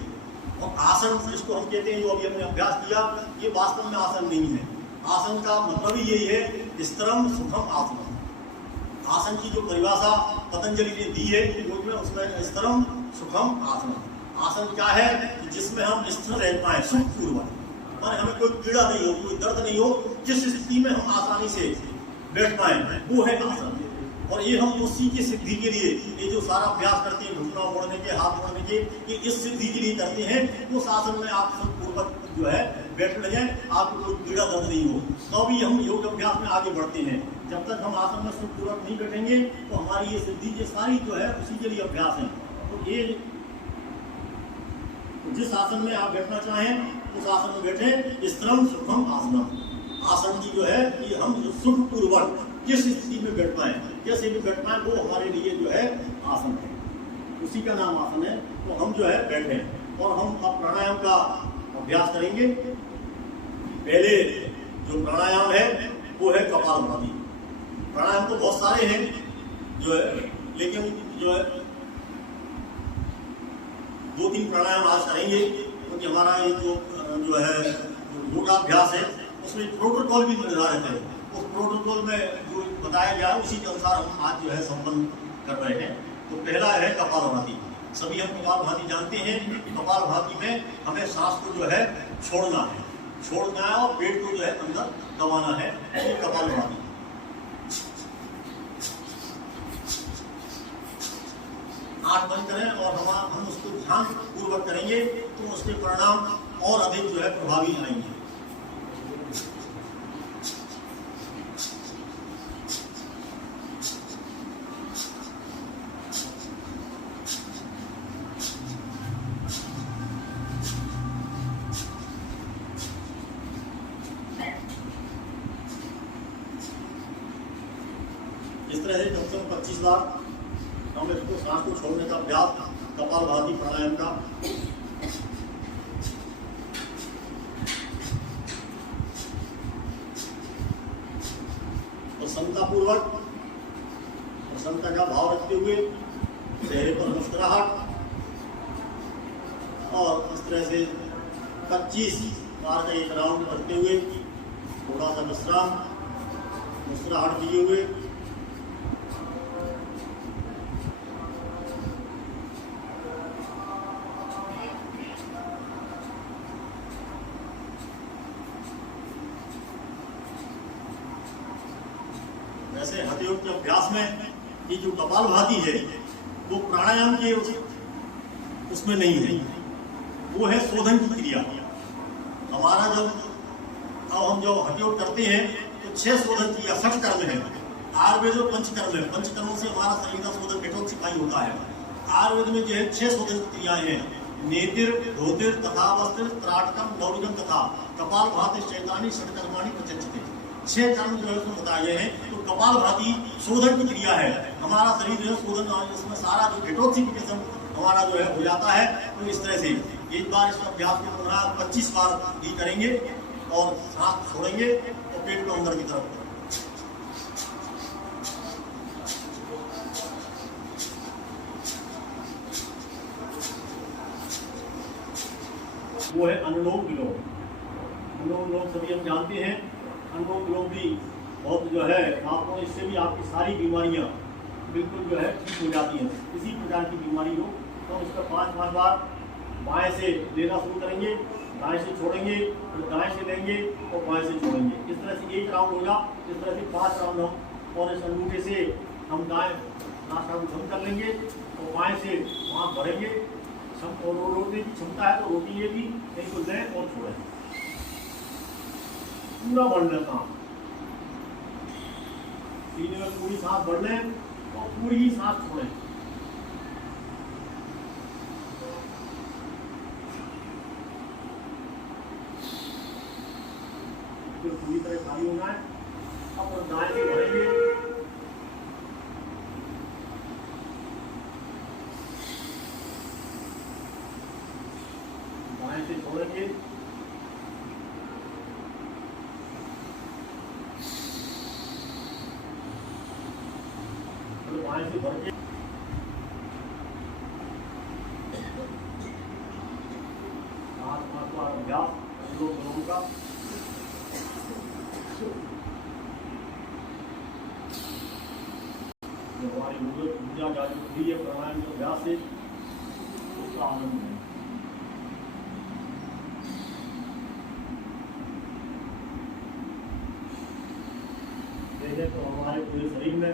और आसन जिसको हम कहते हैं, जो अभी हमने अभ्यास किया, ये वास्तव में आसन नहीं है। आसन का मतलब ही यही है स्थिरम सुखम आसन। आसन की जो परिभाषा पतंजलि ने दी है उसमें स्थिरम सुखम आसन। आसन क्या है कि जिसमें हम स्थिर रह पाए सुखपूर्वक, माने हमें कोई पीड़ा नहीं हो, कोई दर्द नहीं हो, जिस स्थिति में हम आसानी से बैठ पाए वो है आसन। और ये हम उसी की सिद्धि के लिए ये जो सारा अभ्यास करते हैं, घुटना मोड़ने के, हाथ मोड़ने के, ये इस सिद्धि के लिए करते हैं। उस आसन में आप सुखपूर्वक जो है बैठ ले जाए, आपको कोई पीड़ा दर्द नहीं हो, तो भी हम योग अभ्यास में आगे बढ़ते हैं। जब तक हम आसन में सुखपूर्वक नहीं बैठेंगे तो हमारी ये सिद्धि ये सारी जो है उसी के लिए अभ्यास है। तो ये जिस आसन में आप बैठना चाहें उस आसन में बैठे। स्थिरम सुखम आसनम। आसन की जो है कि हम सुखपूर्वक किस स्थिति में बैठ पाए, कैसे भी बैठ पाए, वो हमारे लिए जो है आसन है, उसी का नाम आसन है। तो हम जो है बैठे और हम अब प्राणायाम का अभ्यास करेंगे। पहले जो प्राणायाम है वो है कपालभाति। प्राणायाम तो बहुत सारे हैं जो है, लेकिन जो है 2-3 प्राणायाम आज करेंगे, क्योंकि हमारा ये जो है योगाभ्यास है उसमें प्रोटोकॉल भी निर्धारित है। उस प्रोटोकॉल में जो बताया गया है उसी के अनुसार हम आज जो है संपन्न कर रहे हैं। तो पहला है कपालभाति। सभी हम कपालभाति जानते हैं। कपालभाति में हमें सांस को जो है छोड़ना है और पेट को जो है अंदर दबाना है। ये कपालभाति। आंख बंद करें और हम उसको ध्यान पूर्वक करेंगे तो उसके परिणाम और अधिक जो है प्रभावी आएंगे। इस तरह से कम से कम 25 बार हम इसको सांस को छोड़ने का अभ्यास कपालभाति प्राणायाम का प्रसन्नतापूर्वक, प्रसन्नता का भाव रखते हुए चेहरे पर मुस्कुराहट, और इस तरह से 25 बार का एक राउंड करते हुए थोड़ा सा विश्राम, मुस्कुराहट दिए हुए। वैसे हठयोग के अभ्यास में ये जो कपालभाति है वो प्राणायाम के उसमें नहीं है, वो है शोधन की क्रिया। हमारा जब हम जो हठयोग करते हैं तो 6 शोधन क्रिया 6 कर्म है। आयुर्वेद में 5 कर्म है। 5 कर्मों से हमारा शरीर का शोधन डिटॉक्सिफाई होता है। आयुर्वेद में जो है 6 शोधन क्रियाएं हैं। नेतिर, धोतिर, तथा वस्त्र, त्राटकम, लौलिकम तथा कपालभाति, शैतानी, षटकर्माणि प्रचक्षते। 6 कर्म जो है उसमें बताए गए हैं। तो कपालभाति शोधन की क्रिया है। हमारा शरीर जो है शोधन, इसमें सारा जो डिटॉक्सिफिकेशन हमारा जो है हो जाता है। तो इस तरह से एक बार इस अभ्यास को 25 बार भी करेंगे और सांस छोड़ेंगे और पेट को अंदर की तरफ। वो है अनुलोम विलोम। अनुलोम विलोम सभी हम जानते हैं। अनुलोम विलोम भी बहुत जो है आपको, इससे भी आपकी सारी बीमारियां बिल्कुल जो है ठीक हो जाती हैं। किसी प्रकार की बीमारी हो तो उसका 5-5 बार बाएं से लेना शुरू करेंगे, दाएं से छोड़ेंगे, फिर दाएं से लेंगे और बाएं से छोड़ेंगे। इस तरह से एक राउंड होगा। इस तरह से 5 राउंड हम और इस अंगूठे से हम दाएं नाक का बंद कर लेंगे और बाएं से वहाँ भरेंगे। और रोकने की क्षमता है तो रोकिए भी, नहीं तो लें और छोड़ें। पूरा बढ़ लेता सीने में पूरी सांस भर लें और पूरी ही सांस छोड़ें। फिर पूरी तरह खाली होना है। अब दाएं से भरेंगे, दाएं से छोड़ेंगे, फिर बाएं से भर के अभ्यास अनुलोम का। हमारी ऊर्जा का जो क्रिय प्राणायाम के अभ्यास से उसका आनंद है। देखें तो हमारे पूरे शरीर में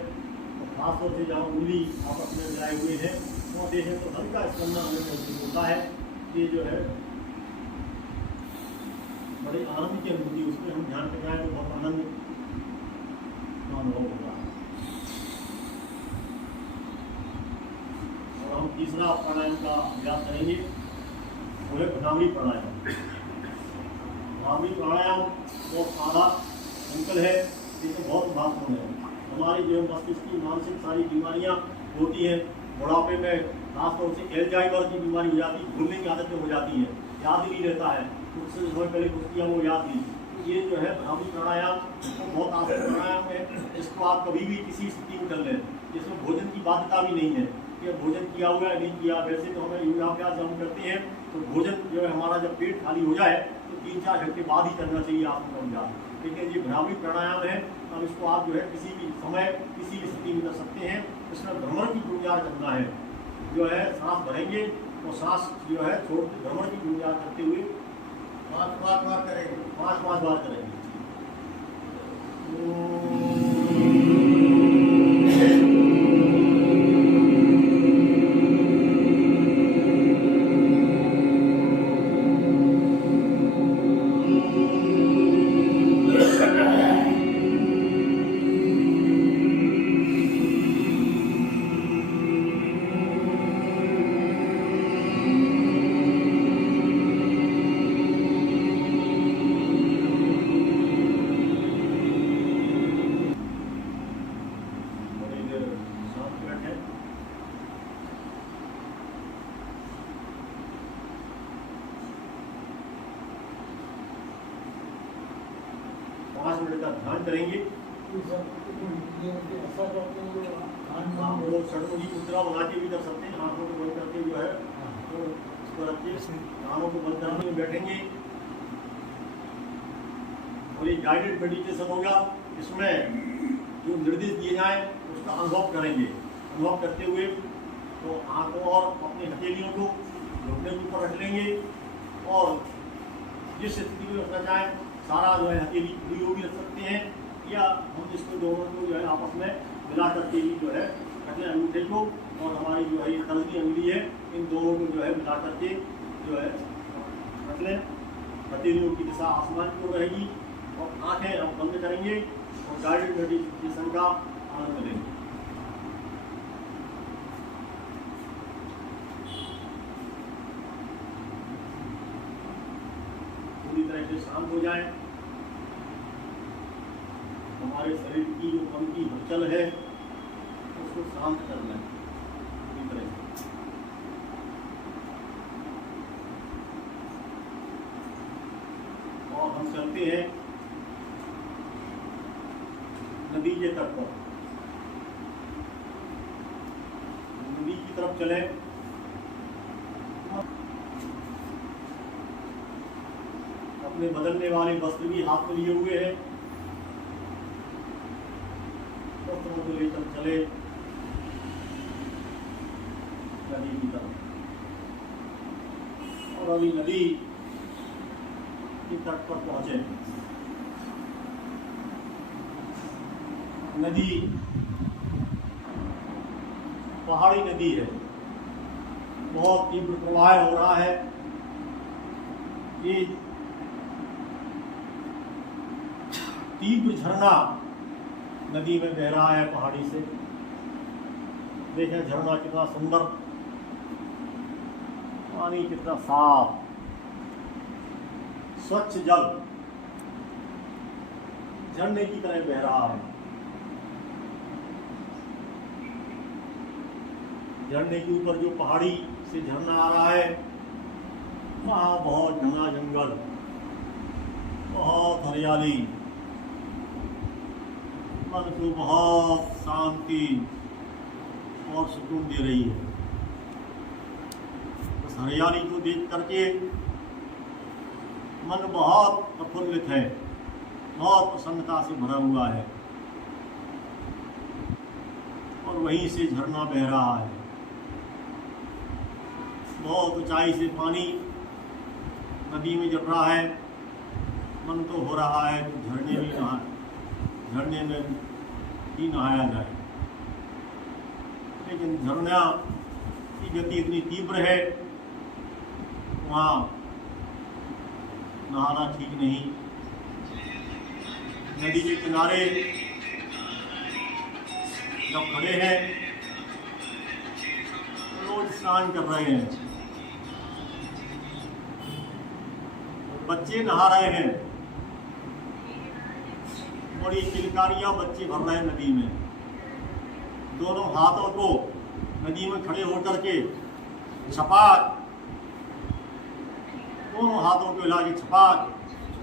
खासतौर से जहाँ उंगली आपस में मिलाए हुए हैं वो देखें तो हल्का स्पंदन हमें महसूस होता है। ये जो है बड़े आनंद की अनुभूति, उसमें हम ध्यान लगाएं तो बहुत आनंद का अनुभव होता है। और हम तीसरा प्राणायाम का अभ्यास करेंगे, वो है भ्रामरी प्राणायाम। भ्रामरी प्राणायाम बहुत सादा सिंपल है, लेकिन बहुत महत्वपूर्ण है। हमारी जो मस्तिष्क की मानसिक सारी बीमारियां होती हैं, बुढ़ापे में खासतौर से एल्जाइमर की बीमारी हो जाती है, भूलने की आदतें हो जाती है, याद ही नहीं रहता है, कुछ समय पहले कुछ किया वो याद नहीं। ये जो है भ्रामरी प्राणायाम वो बहुत आसान प्राणायाम है। इसको आप कभी भी किसी स्थिति में कर लें। इसमें भोजन की बाध्यता भी नहीं है कि भोजन किया हुआ है नहीं किया। वैसे तो हमें योगाभ्यास हम करते हैं तो भोजन जो है हमारा जब पेट खाली हो जाए तो 3-4 घंटे बाद ही करना चाहिए आसन का अभ्यास। लेकिन ये भ्रामरी प्राणायाम है, अब इसको आप जो है किसी भी समय किसी भी स्थिति में कर सकते हैं। इसमें भ्रमण की गुंजार करना है, जो है सांस भरेंगे और सांस जो है छोड़ भ्रमण की गुंजार करते हुए 5 बार करेंगे। 5 बार करेंगे। का ध्यान करेंगे। आप लोग सड़कों की मुद्रा बना के भी कर सकते हैं, आंखों को बंद करके जो है तो इसको रखिए, कानों को बंद करके बैठेंगे और ये गाइडेड मेडिटेशन होगा। इसमें जो निर्देश दिए जाए उसका अनुभव करेंगे। अनुभव करते हुए तो आंखों और अपनी हथेलियों को घुटने के ऊपर रख लेंगे और जिस स्थिति में रखना चाहें सारा जो है हथेली खुली भी रख सकते हैं, या हम इसको दोनों को जो है आपस में मिला करके भी जो है रखें। अंगूठे को और हमारी जो है ये तर्जनी अंगुली है, इन दोनों को जो है मिला करके जो है रख लें। हथेलियों की दिशा आसमान की ओर रहेगी और आंखें हम बंद करेंगे और गाइडेड मेडिटेशन का आनंद लेंगे। पूरी तरह से शांत हो जाए। हमारे शरीर की जो मन की हलचल है उसको शांत करना है पूरी तरह से। और हम चलते हैं नदी के तट पर, नदी की तरफ चले। अपने बदलने वाले वस्त्र भी हाथ में लिए हुए हैं, वस्त्रों को लेकर चले नदी की तरफ। और अभी नदी के तट पर पहुंचे। नदी पहाड़ी नदी है, बहुत तीव्र प्रवाह हो रहा है। ये तीव्र झरना नदी में बह रहा है पहाड़ी से। देखें झरना कितना सुंदर, पानी कितना साफ, स्वच्छ जल झरने की तरह बह रहा है। झरने के ऊपर जो पहाड़ी से झरना आ रहा है, वहाँ बहुत घना जंगल, बहुत हरियाली, मन को बहुत शांति और सुकून दे रही है। उस हरियाली को देख करके मन बहुत प्रफुल्लित है, बहुत प्रसन्नता से भरा हुआ है। और वहीं से झरना बह रहा है, बहुत ऊंचाई से पानी नदी में गिर रहा है। मन तो हो रहा है कि झरने में ही नहाया जाए, लेकिन झरना की गति इतनी तीव्र है, वहाँ नहाना ठीक नहीं। नदी के किनारे जब खड़े हैं, लोग स्नान कर रहे हैं, बच्चे नहा रहे हैं, बड़ी चिलकारियां बच्चे भर रहे हैं नदी में। दोनों हाथों को नदी में खड़े होकर के छपाक, दोनों हाथों को हिला के छपाक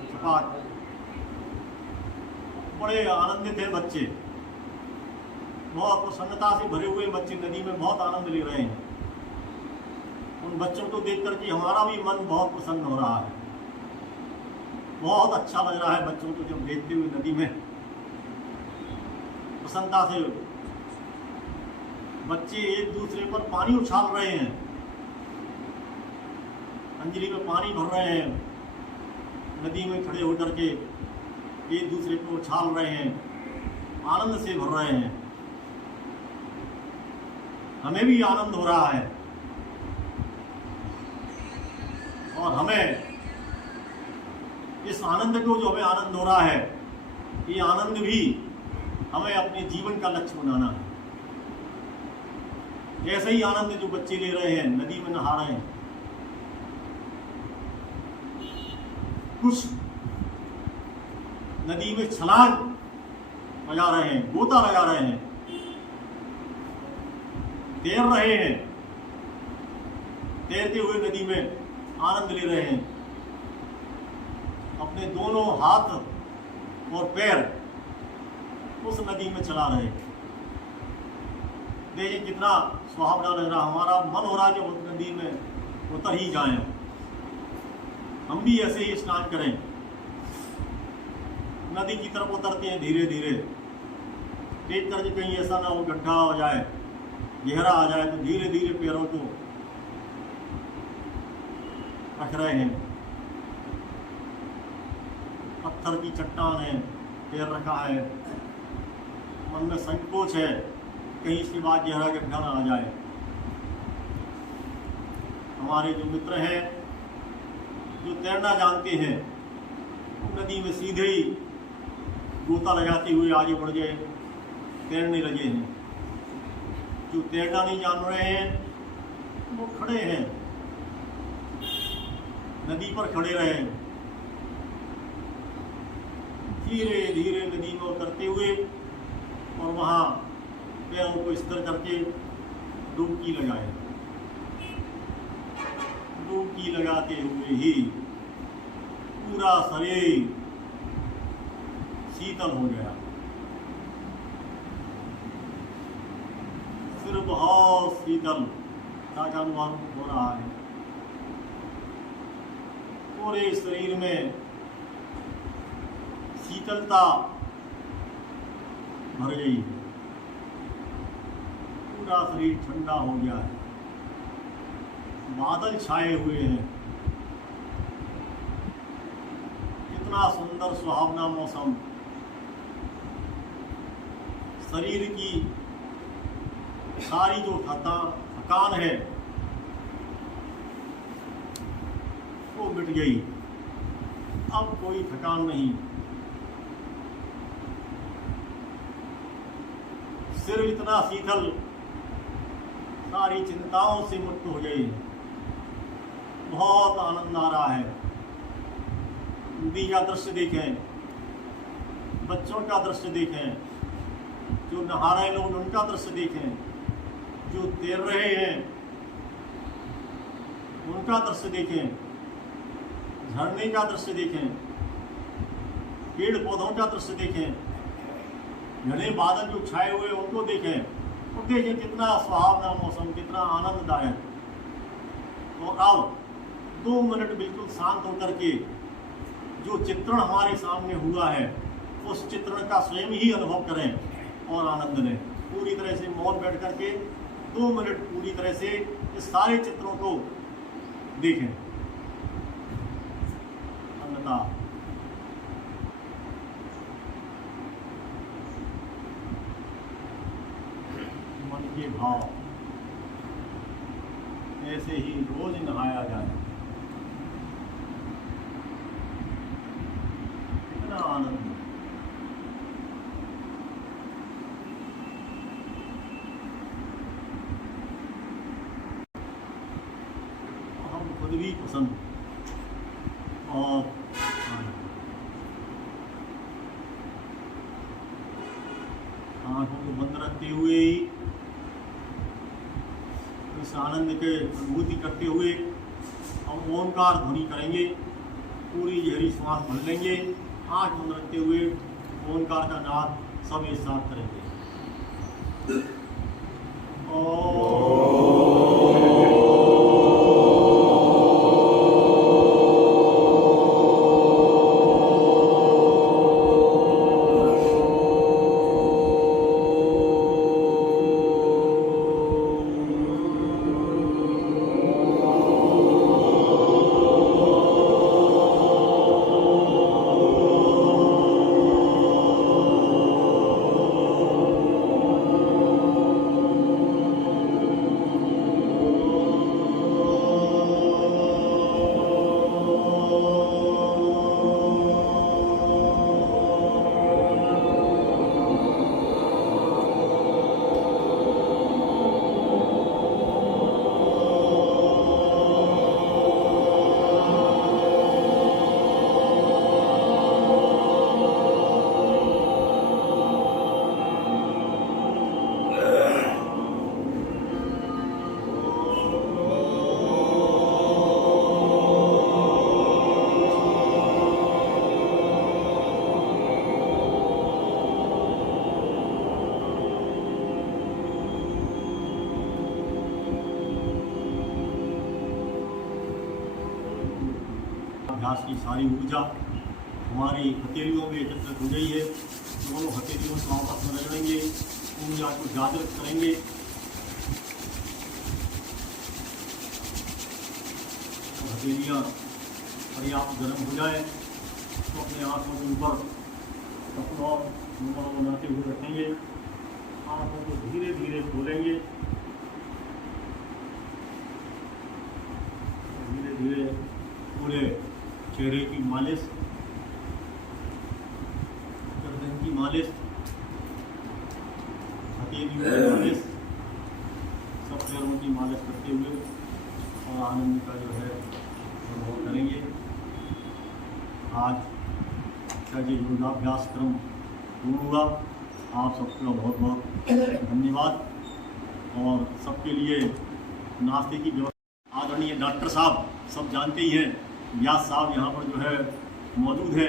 छपाक, बड़े आनंदित हैं बच्चे, बहुत प्रसन्नता से भरे हुए बच्चे नदी में बहुत आनंद ले रहे हैं। उन बच्चों को देख करके हमारा भी मन बहुत प्रसन्न हो रहा है, बहुत अच्छा लग रहा है बच्चों को जब देखते हुए नदी में प्रसन्नता से। बच्चे एक दूसरे पर पानी उछाल रहे हैं, अंजलि में पानी भर रहे हैं, नदी में खड़े होकर के एक दूसरे को उछाल रहे हैं, आनंद से भर रहे हैं। हमें भी आनंद हो रहा है और हमें इस आनंद को, जो हमें आनंद हो रहा है, ये आनंद भी हमें अपने जीवन का लक्ष्य बनाना है। ऐसे ही आनंद जो बच्चे ले रहे हैं, नदी में नहा रहे हैं, कुछ नदी में छलांग लगा रहे हैं, गोता लगा रहे हैं, तैर रहे हैं, तैरते हुए नदी में आनंद ले रहे हैं। अपने दोनों हाथ और पैर उस नदी में चला रहे हैं। देखिए कितना सुहावना लग रहा, हमारा मन हो रहा है कि उस नदी में उतर ही जाएं, हम भी ऐसे ही स्नान करें। नदी की तरफ उतरते हैं धीरे धीरे, देख करके कहीं ऐसा ना हो गड्ढा हो जाए, गहरा आ जाए, तो धीरे धीरे पैरों को रख रहे हैं। पत्थर की चट्टान है, पैर रखा है, मन में संकोच है कहीं इसके बाद गहरा गड्ढा ना आ जाए। हमारे जो मित्र हैं जो तैरना जानते हैं, नदी में सीधे ही गोता लगाते हुए आगे बढ़ गए, तैरने लगे हैं। जो तैरना नहीं जान रहे हैं वो खड़े हैं, नदी पर खड़े रहे, धीरे धीरे नदी में उतरते हुए और वहाँ पैरों को स्थिर करके डुबकी लगाए। डुबकी लगाते हुए ही पूरा शरीर शीतल हो गया, सिर बहुत शीतल का अनुभव हो रहा है। पूरे शरीर में शीतलता भर गई, पूरा शरीर ठंडा हो गया है। बादल छाए हुए हैं, इतना सुंदर सुहावना मौसम, शरीर की सारी जो थकान है वो मिट गई। अब कोई थकान नहीं, सिर इतना शीतल, सारी चिंताओं से मुक्त हो गई। बहुत आनंद आ रहा है। नदी का दृश्य देखें, बच्चों का दृश्य देखें, जो नहा रहे लोग उनका दृश्य देखें, जो तैर रहे हैं उनका दृश्य देखें, झरने का दृश्य देखें, पेड़ पौधों का दृश्य देखें, घने बादल जो छाए हुए उनको देखें और देखें कितना सुहावना मौसम, कितना आनंददायक। और अब 2 मिनट बिल्कुल शांत होकर के जो चित्रण हमारे सामने हुआ है उस चित्रण का स्वयं ही अनुभव करें और आनंद लें। पूरी तरह से मौन बैठ करके 2 मिनट पूरी तरह से इस सारे चित्रों को देखें। अन्यथा मन के भाव ऐसे ही रोज नहाया जाए, इतना आनंद। हम खुद भी पसंद और आंखों को बंद रखते हुए ही इस आनंद के अनुभूति करते हुए हम ओंकार ध्वनि करेंगे। पूरी गहरी श्वास भर लेंगे, आँख बंद रखते हुए ओंकार का नाद सब एक साथ करेंगे। अभ्यास की सारी ऊर्जा हमारी हथेलियों में एकत्रित हो गई है। दोनों हथेलियों को आपस में रगड़ेंगे, ऊर्जा को जागृत करेंगे। हथेलियाँ पर्याप्त गर्म हो जाए तो अपने आँखों के ऊपर अपना नंबर बनाते हुए रखेंगे। आँखों को धीरे धीरे खोलेंगे, धीरे धीरे पूरे चेहरे की मालिश, गर्दन की मालिश, हथेलियों की मालिश, सब पैरों की मालिश करते हुए और आनंद का जो है अनुभव करेंगे। आज का जो योगाभ्यास क्रम पूर्ण हुआ। आप सबका बहुत बहुत धन्यवाद। और सबके लिए नाश्ते की व्यवस्था आदरणीय डॉक्टर साहब सब जानते ही हैं, व्यास साहब यहाँ पर जो है मौजूद है।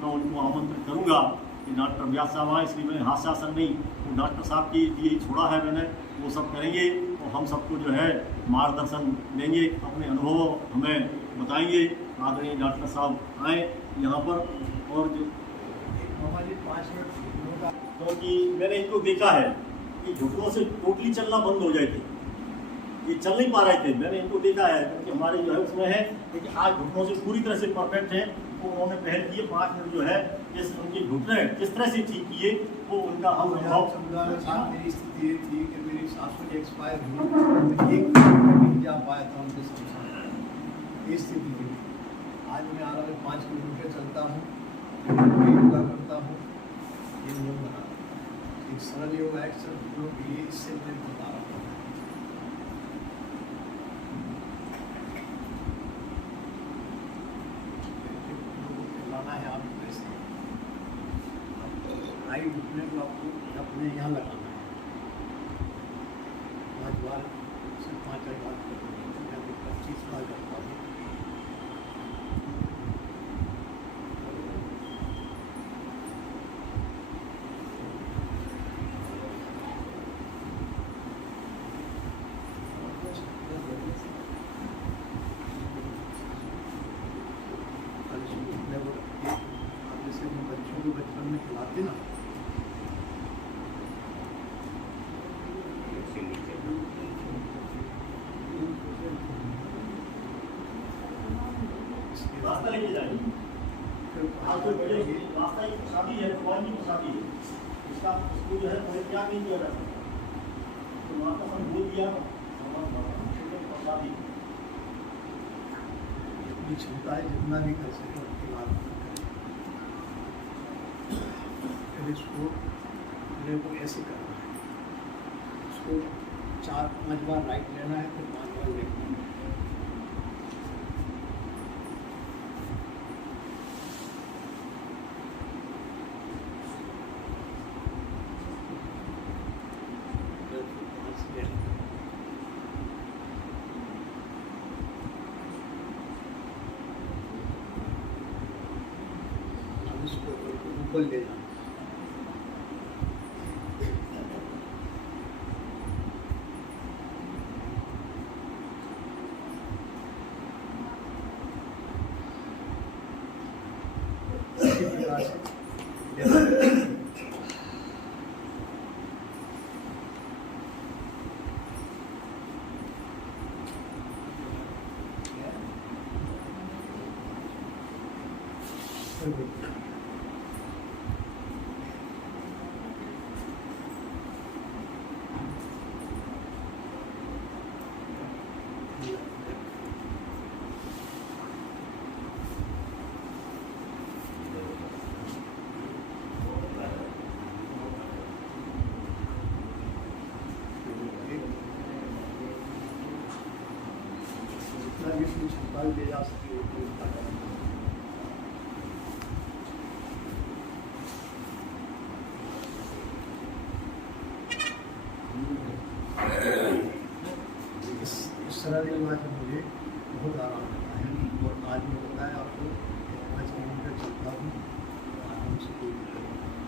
मैं उनको आमंत्रित करूँगा कि डॉक्टर व्यास साहब आए, इसलिए मैंने हास्यासन नहीं, वो डॉक्टर साहब के लिए ही छोड़ा है मैंने, वो सब करेंगे और हम सबको जो है मार्गदर्शन देंगे, अपने अनुभव हमें बताएंगे। आदरणीय डॉक्टर साहब आए यहाँ पर। और जो 5 मिनट क्योंकि मैंने इनको देखा है कि घुटनों से टोटली चलना बंद हो जाए थे, ये चल नहीं पा रहे थे। मैंने इनको देखा है क्योंकि हमारे जो है उसमें है, लेकिन आज घुटनों से पूरी तरह से परफेक्ट है। तो उन्होंने पहल की है 5 मिनट जो है इस उनके घुटने किस तरह से ठीक किए वो उनका हम अनुभव 2014 में साथ मेरी स्थिति ये थी कि मेरी सासू जी एक्सपायर हुई, मैं 1 मिनट में नहीं जा पाया था उनके साथ। ये स्थिति थी। आज मैं आराम में 5 किलोमीटर चलता हूँ, योगा करता हूँ, ये नियम बना एक सरल योगा एक्सरसाइज जो ये इससे मैं बता रहा हूँ। लाना है आप वैसे आई उठने को आपको अपने यहाँ लगाना है 5 बार से 5 बार मैं 25 बार करता हूँ। जैसे हम बच्चों को बचपन में खिलाते ना, रास्ता लेके जाइए। आज जो बड़े रास्ता एक शादी है, भगवान की शादी है, इसका उसको जो है परित्याग नहीं किया जा सकता। तो माता ने बोल दिया शादी जितनी क्षमता है जितना भी कर सके उसके बाद फिर इसको मेरे को ऐसे करना है, इसको 4-5 बार राइट लेना है, फिर 5 बार लेफ्ट लेना है। इसको ऊपर ले जाना। इसी प्रकार से जितना भी इसमें क्षमता दे जा सके उतना करें। इस सरल योगा से मुझे बहुत आराम मिलता है और आज मैं बताया आपको 5 किलोमीटर चलता हूँ आराम से कोई दिक्कत नहीं।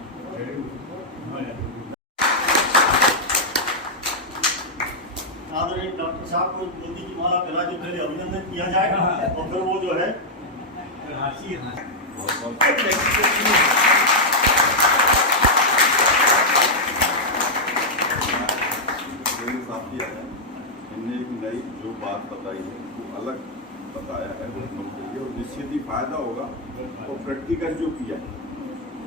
आदरणीय डॉक्टर साहब को मोदी की माला पहना के पहले अभिनंदन किया जाएगा और फिर वो जो है इनने एक नई जो बात बताई है वो अलग बताया है वो चाहिए और निश्चित ही फायदा होगा और प्रैक्टिकल जो किया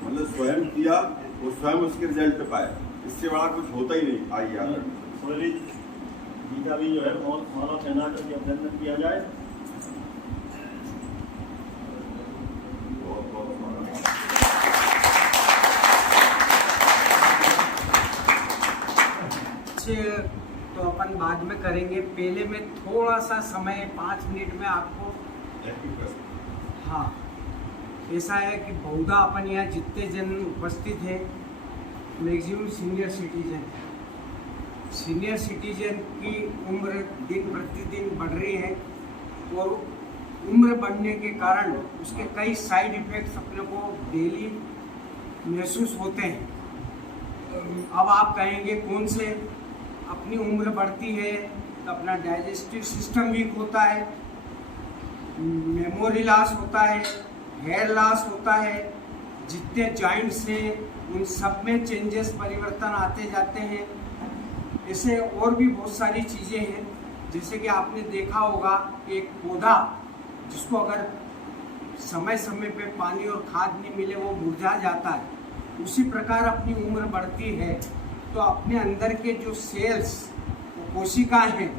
मतलब स्वयं किया वो स्वयं उसके रिजल्ट पाए, इससे बड़ा कुछ होता ही नहीं। आइए सोली जी का भी जो है माला पहना करके अभिनंदन किया जाए। बहुत बहुत तो अपन बाद में करेंगे, पहले में थोड़ा सा समय 5 मिनट में आपको। हाँ, ऐसा है कि बहुधा अपन यहाँ जितने जन उपस्थित हैं मैक्सिमम सीनियर सिटीजन हैं। सीनियर सिटीजन की उम्र दिन प्रतिदिन बढ़ रही है और उम्र बढ़ने के कारण उसके कई साइड इफ़ेक्ट्स अपने को डेली महसूस होते हैं। अब आप कहेंगे कौन से? अपनी उम्र बढ़ती है तो अपना डाइजेस्टिव सिस्टम वीक होता है, मेमोरी लॉस होता है, हेयर लॉस होता है, जितने जॉइंट्स हैं उन सब में चेंजेस परिवर्तन आते जाते हैं। ऐसे और भी बहुत सारी चीज़ें हैं, जैसे कि आपने देखा होगा एक पौधा जिसको अगर समय समय पे पानी और खाद नहीं मिले वो मुरझा जाता है, उसी प्रकार अपनी उम्र बढ़ती है तो अपने अंदर के जो सेल्स कोशिकाएं हैं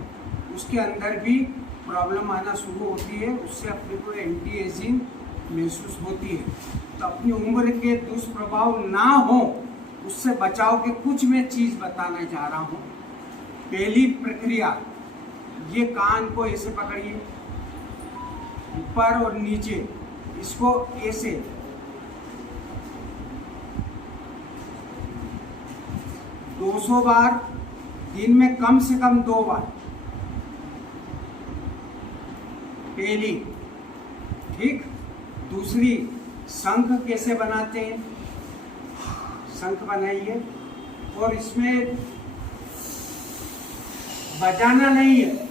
उसके अंदर भी प्रॉब्लम आना शुरू होती है। उससे अपने को एंटी एजिंग महसूस होती है। तो अपनी उम्र के दुष्प्रभाव ना हो उससे बचाव के कुछ मैं चीज़ बताना चाह रहा हूँ। पहली प्रक्रिया, ये कान को ऐसे पकड़िए, ऊपर और नीचे, इसको ऐसे 200 बार, दिन में कम से कम 2 बार। पहली, ठीक। दूसरी, शंख कैसे बनाते हैं, शंख बनाइए और इसमें बजाना नहीं है,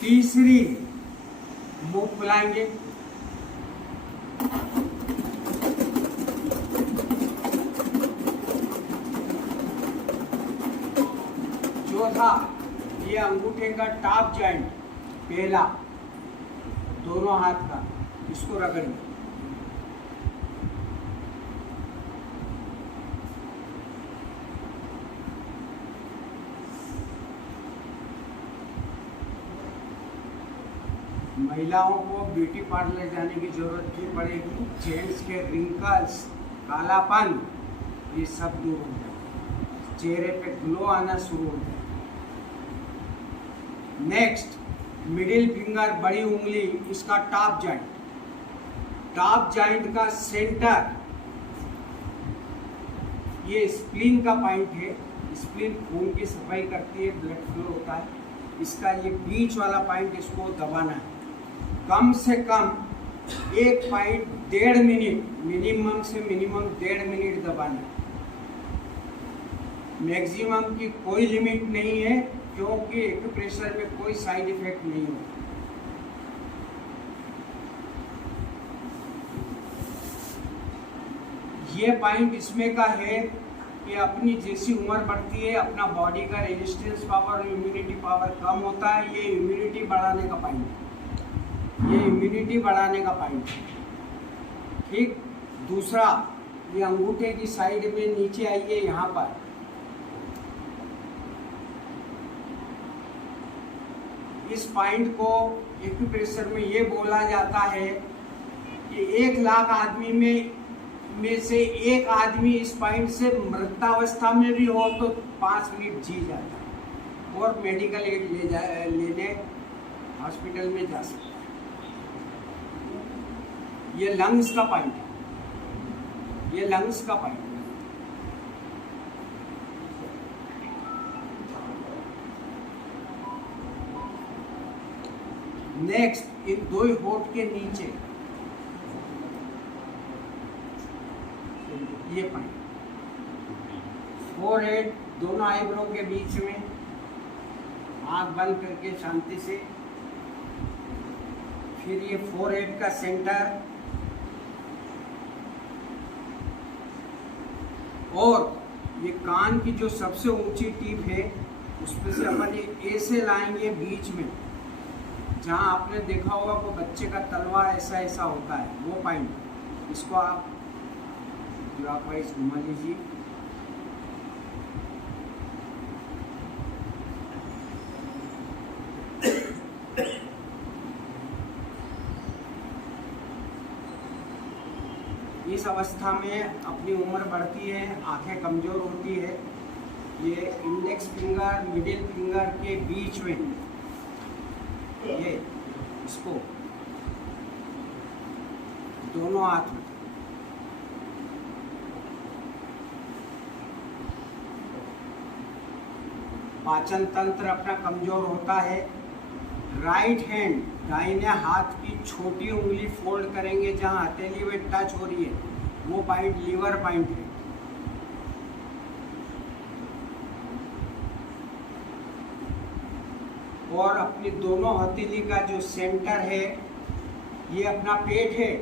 तीसरी, मुंह फुलाएंगे, चौथा, ये अंगूठे का टॉप जॉइंट, पहला, दोनों हाथ का, इसको रगड़िए। महिलाओं को ब्यूटी पार्लर जाने की जरूरत नहीं पड़ेगी। जेंट्स के रिंकल्स, कालापन, ये सब दूर हो जाए, चेहरे पे ग्लो आना शुरू हो जाए। नेक्स्ट, मिडिल फिंगर, बड़ी उंगली, इसका टॉप जॉइंट, टॉप जॉइंट का सेंटर, ये स्प्लीन का पॉइंट है। स्प्लीन खून की सफाई करती है, ब्लड फ्लो होता है। इसका ये बीच वाला पॉइंट, इसको दबाना है। कम से कम 1.5 मिनट, मिनिमम से मिनिमम 1.5 मिनट दबाना है। मैक्सिमम की कोई लिमिट नहीं है, क्योंकि एक्यूप्रेशर में कोई साइड इफेक्ट नहीं होता। ये पॉइंट इसमें का है कि अपनी जैसी उम्र बढ़ती है अपना बॉडी का रेजिस्टेंस पावर और इम्यूनिटी पावर कम होता है। ये इम्यूनिटी बढ़ाने का पॉइंट है, ये इम्यूनिटी बढ़ाने का पॉइंट है, ठीक। दूसरा, ये अंगूठे की साइड में नीचे आइए, यहाँ पर इस पॉइंट को एक्यूप्रेशर में ये बोला जाता है कि 1 लाख आदमी में से एक आदमी इस पॉइंट से मृतावस्था में भी हो तो 5 मिनट जी जाता है और मेडिकल एड लेने हॉस्पिटल में जा सकता है। ये लंग्स का पॉइंट है, ये लंग्स का पॉइंट है। नेक्स्ट, इन 2 होठ के नीचे ये पॉइंट, फोरहेड, दोनों आईब्रो के बीच में, आंख बंद करके शांति से। फिर ये फोरहेड का सेंटर और ये कान की जो सबसे ऊंची टिप है उसमें से अपन ये ऐसे लाएंगे बीच में, जहाँ आपने देखा होगा वो बच्चे का तलवा ऐसा ऐसा होता है, वो पॉइंट, इसको आप क्लॉकवाइज घुमा लीजिए। इस अवस्था में अपनी उम्र बढ़ती है, आंखें कमज़ोर होती है। ये इंडेक्स फिंगर मिडिल फिंगर के बीच में, ये इसको दोनों हाथ में पाचन तंत्र अपना कमजोर होता है। राइट हैंड, दाहिने हाथ की छोटी उंगली फोल्ड करेंगे, जहां हथेली में टच हो रही है वो पॉइंट लीवर पॉइंट है। और अपनी दोनों हथेली का जो सेंटर है ये अपना पेट है,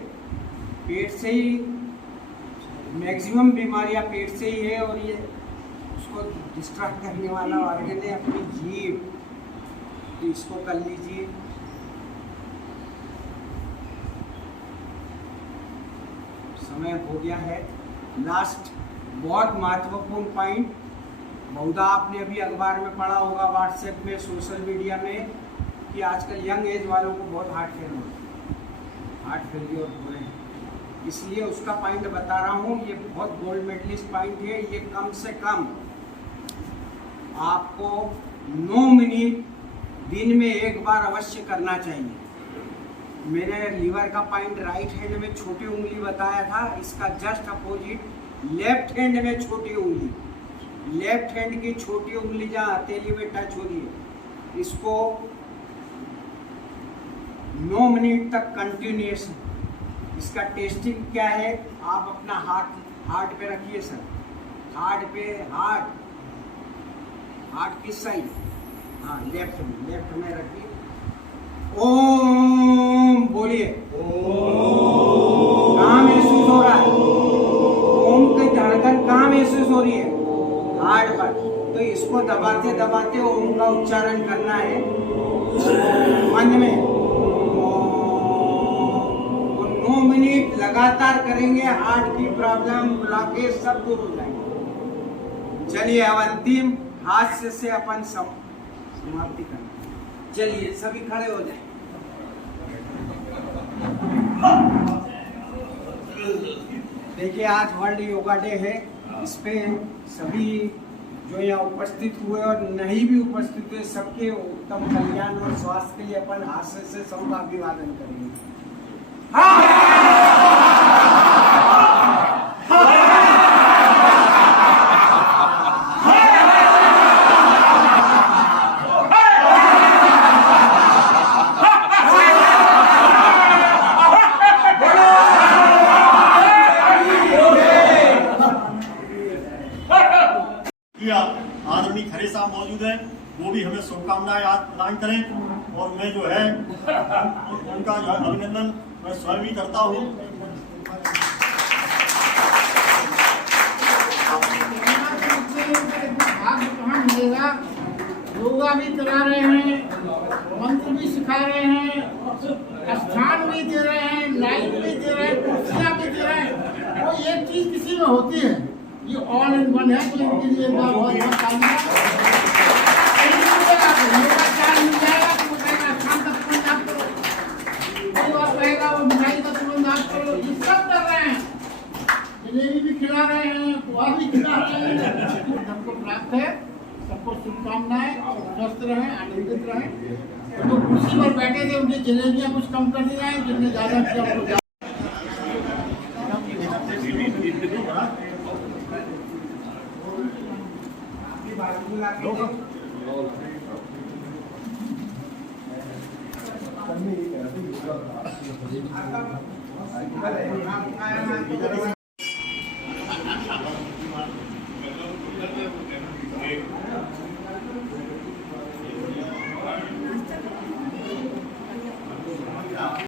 पेट से ही मैक्सिमम बीमारियां पेट से ही है, और ये उसको डिस्ट्रैक्ट करने वाला ऑर्गन है अपनी जीभ। तो इसको कर लीजिए। समय हो गया है। लास्ट बहुत महत्वपूर्ण पॉइंट, बहुधा आपने अभी अखबार में पढ़ा होगा, व्हाट्सएप में, सोशल मीडिया में, कि आजकल यंग एज वालों को बहुत हार्ट फेलियर हो रहे हैं। इसलिए उसका पॉइंट बता रहा हूँ। ये बहुत गोल्ड मेडलिस्ट पॉइंट है। ये कम से कम आपको 9 मिनट दिन में एक बार अवश्य करना चाहिए। मैंने लीवर का पॉइंट राइट हैंड में छोटी उंगली बताया था, इसका जस्ट अपोजिट लेफ्ट हैंड में छोटी उंगली, लेफ्ट हैंड की छोटी उंगली जहाँ हथेली में टच हो रही है, इसको 9 मिनट तक कंटिन्यूस। इसका टेस्टिंग क्या है, आप अपना हार्ट पे रखिए सर, हार्ट पे, हार्ट किस साइड, हाँ लेफ्ट में रखिए। ओम बोलिए। कहाँ महसूस हो रहा है? ओम की धड़कन कहाँ महसूस हो रही है? हार्ट पर। तो इसको दबाते दबाते ओम का उच्चारण करना है मन में। 9 मिनट लगातार करेंगे, हार्ट की प्रॉब्लम, ब्लॉकेज सब दूर हो जाएंगे। चलिए अब अंतिम हास्य से अपन समाप्ति करें। चलिए सभी खड़े हो जाएं। देखिए आज वर्ल्ड योगा डे है। इस पे सभी जो यहाँ उपस्थित हुए और नहीं भी उपस्थित हुए, सबके उत्तम कल्याण और स्वास्थ्य के लिए अपन हास्य से सबका अभिवादन करेंगे। आदरणीय खरे साहब मौजूद हैं, वो भी हमें शुभकामनाएं आज प्रदान करें, और मैं जो है उनका जो है अभिनंदन मैं स्वयं भी करता हूँ। योगा भी करा रहे हैं, मंत्र भी सिखा रहे हैं, स्थान भी दे रहे हैं, लाइट भी दे रहे हैं, कुर्सियाँ भी दे रहे हैं। वो एक चीज किसी में होती है, ये ऑल इन वन है। तो इनके लिए बहुत बहुत तालियां। योगा चार्ज मिल जाएगा तो बताएगा स्थान का तुरंत आप करो, कोई बात रहेगा वो मिठाई का तुरंत आप करो। ये सब कर रहे हैं, जलेबी भी खिला रहे हैं, पोहा भी खिला रहे हैं। सबको प्राप्त है, सबको शुभकामनाएं, स्वस्थ रहें, आनंदित रहें। जो कुर्सी पर बैठे थे उनकी जलेबियां कुछ कम कर दी जाए, जिनने ज्यादा किया उनको ज्यादा